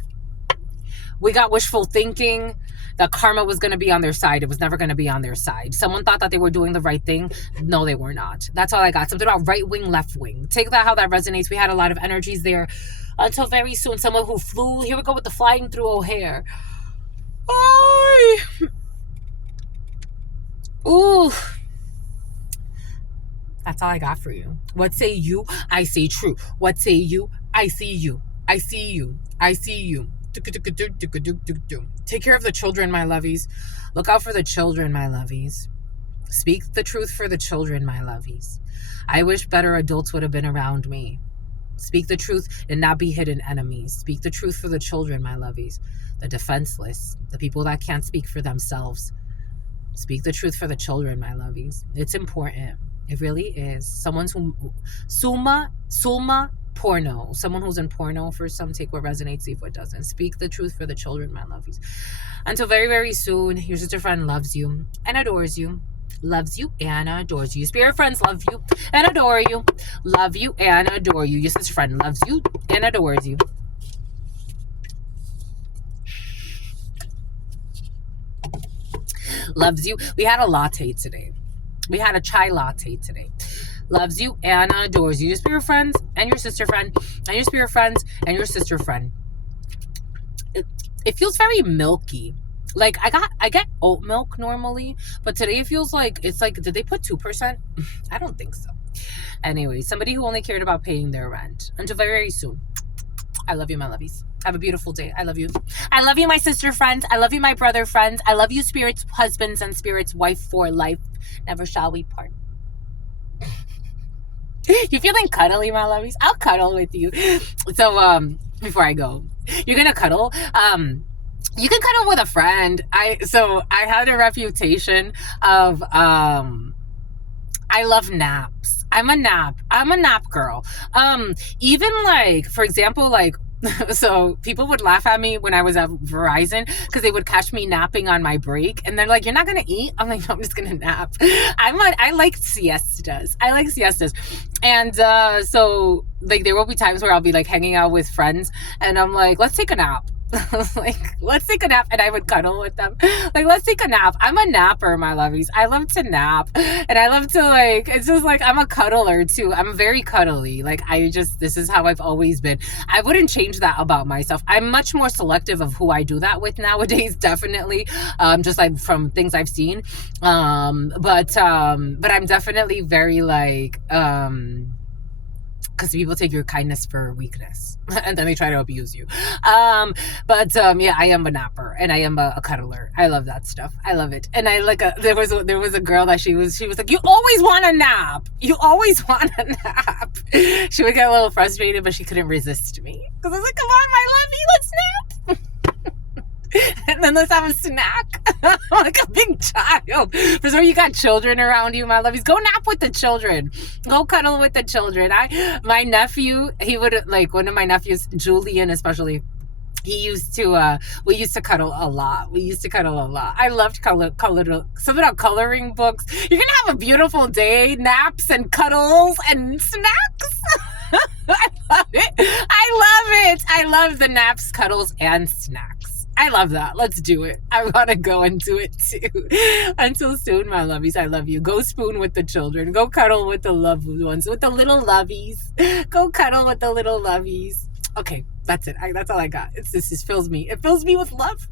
We got wishful thinking that karma was going to be on their side. It was never going to be on their side. Someone thought that they were doing the right thing. No, they were not. That's all I got. Something about right wing, left wing. Take that how that resonates. We had a lot of energies there. Until very soon, someone who flew. Here we go with the flying through O'Hare. Ooh. That's all I got for you. What say you? I say true. What say you? I see you. I see you. I see you. Take care of the children, my lovies. Look out for the children, my lovies. Speak the truth for the children, my lovies. I wish better adults would have been around me. Speak the truth and not be hidden enemies. Speak the truth for the children, my lovies. The defenseless, the people that can't speak for themselves. Speak the truth for the children, my lovies. It's important. It really is. Someone's who Sulma porno. Someone who's in porno for some. Take what resonates, leave what doesn't. Speak the truth for the children, my lovies. Until very, very soon, your sister friend loves you and adores you. Loves you and adores you. Spirit friends love you and adore you. Love you and adore you. Your sister friend loves you and adores you. Loves you. We had a latte today. We had a chai latte today. Loves you and adores you. Your spirit friends and your sister friend and your spirit friends and your sister friend. It feels very milky. Like I get oat milk normally, but today it feels like it's like, did they put 2%? I don't think so. Anyway, somebody who only cared about paying their rent. Until very, very soon. I love you, my lovies. Have a beautiful day. I love you. I love you, my sister friends. I love you, my brother friends. I love you, spirit's husbands and spirit's wife for life. Never shall we part. You feeling cuddly, my lovies? I'll cuddle with you. So before I go, you're gonna cuddle. You can cuddle with a friend. I had a reputation of I love naps. I'm a nap girl. Even like, for example, like, so people would laugh at me when I was at Verizon because they would catch me napping on my break, and they're like, "You're not gonna eat?" I'm like, "No, I'm just gonna nap." I like siestas. And so like there will be times where I'll be like hanging out with friends, and I'm like, "Let's take a nap." Like, let's take a nap, and I would cuddle with them. Like, let's take a nap. I'm a napper, my lovies. I love to nap, and I love to like. It's just like I'm a cuddler too. I'm very cuddly. Like this is how I've always been. I wouldn't change that about myself. I'm much more selective of who I do that with nowadays. Definitely, just like from things I've seen. But I'm definitely very like because people take your kindness for weakness and then they try to abuse you. Yeah, I am a napper and I am a cuddler. I love that stuff. I love it. And I there was a girl that she was like, you always want a nap. You always want a nap. She would get a little frustrated, but she couldn't resist me because I was like, come on, my lovey, let's nap. And then let's have a snack. I'm like a big child. For some of you got children around you, my lovies, go nap with the children. Go cuddle with the children. My nephew, he would, like, one of my nephews, Julian especially, we used to cuddle a lot. I loved something about coloring books. You're gonna have a beautiful day, naps and cuddles and snacks. I love it. I love the naps, cuddles, and snacks. I love that. Let's do it. I want to go and do it too. Until soon, my lovies. I love you. Go spoon with the children. Go cuddle with the loved ones, with the little lovies. Go cuddle with the little lovies. Okay, that's it. That's all I got. This fills me. It fills me with love.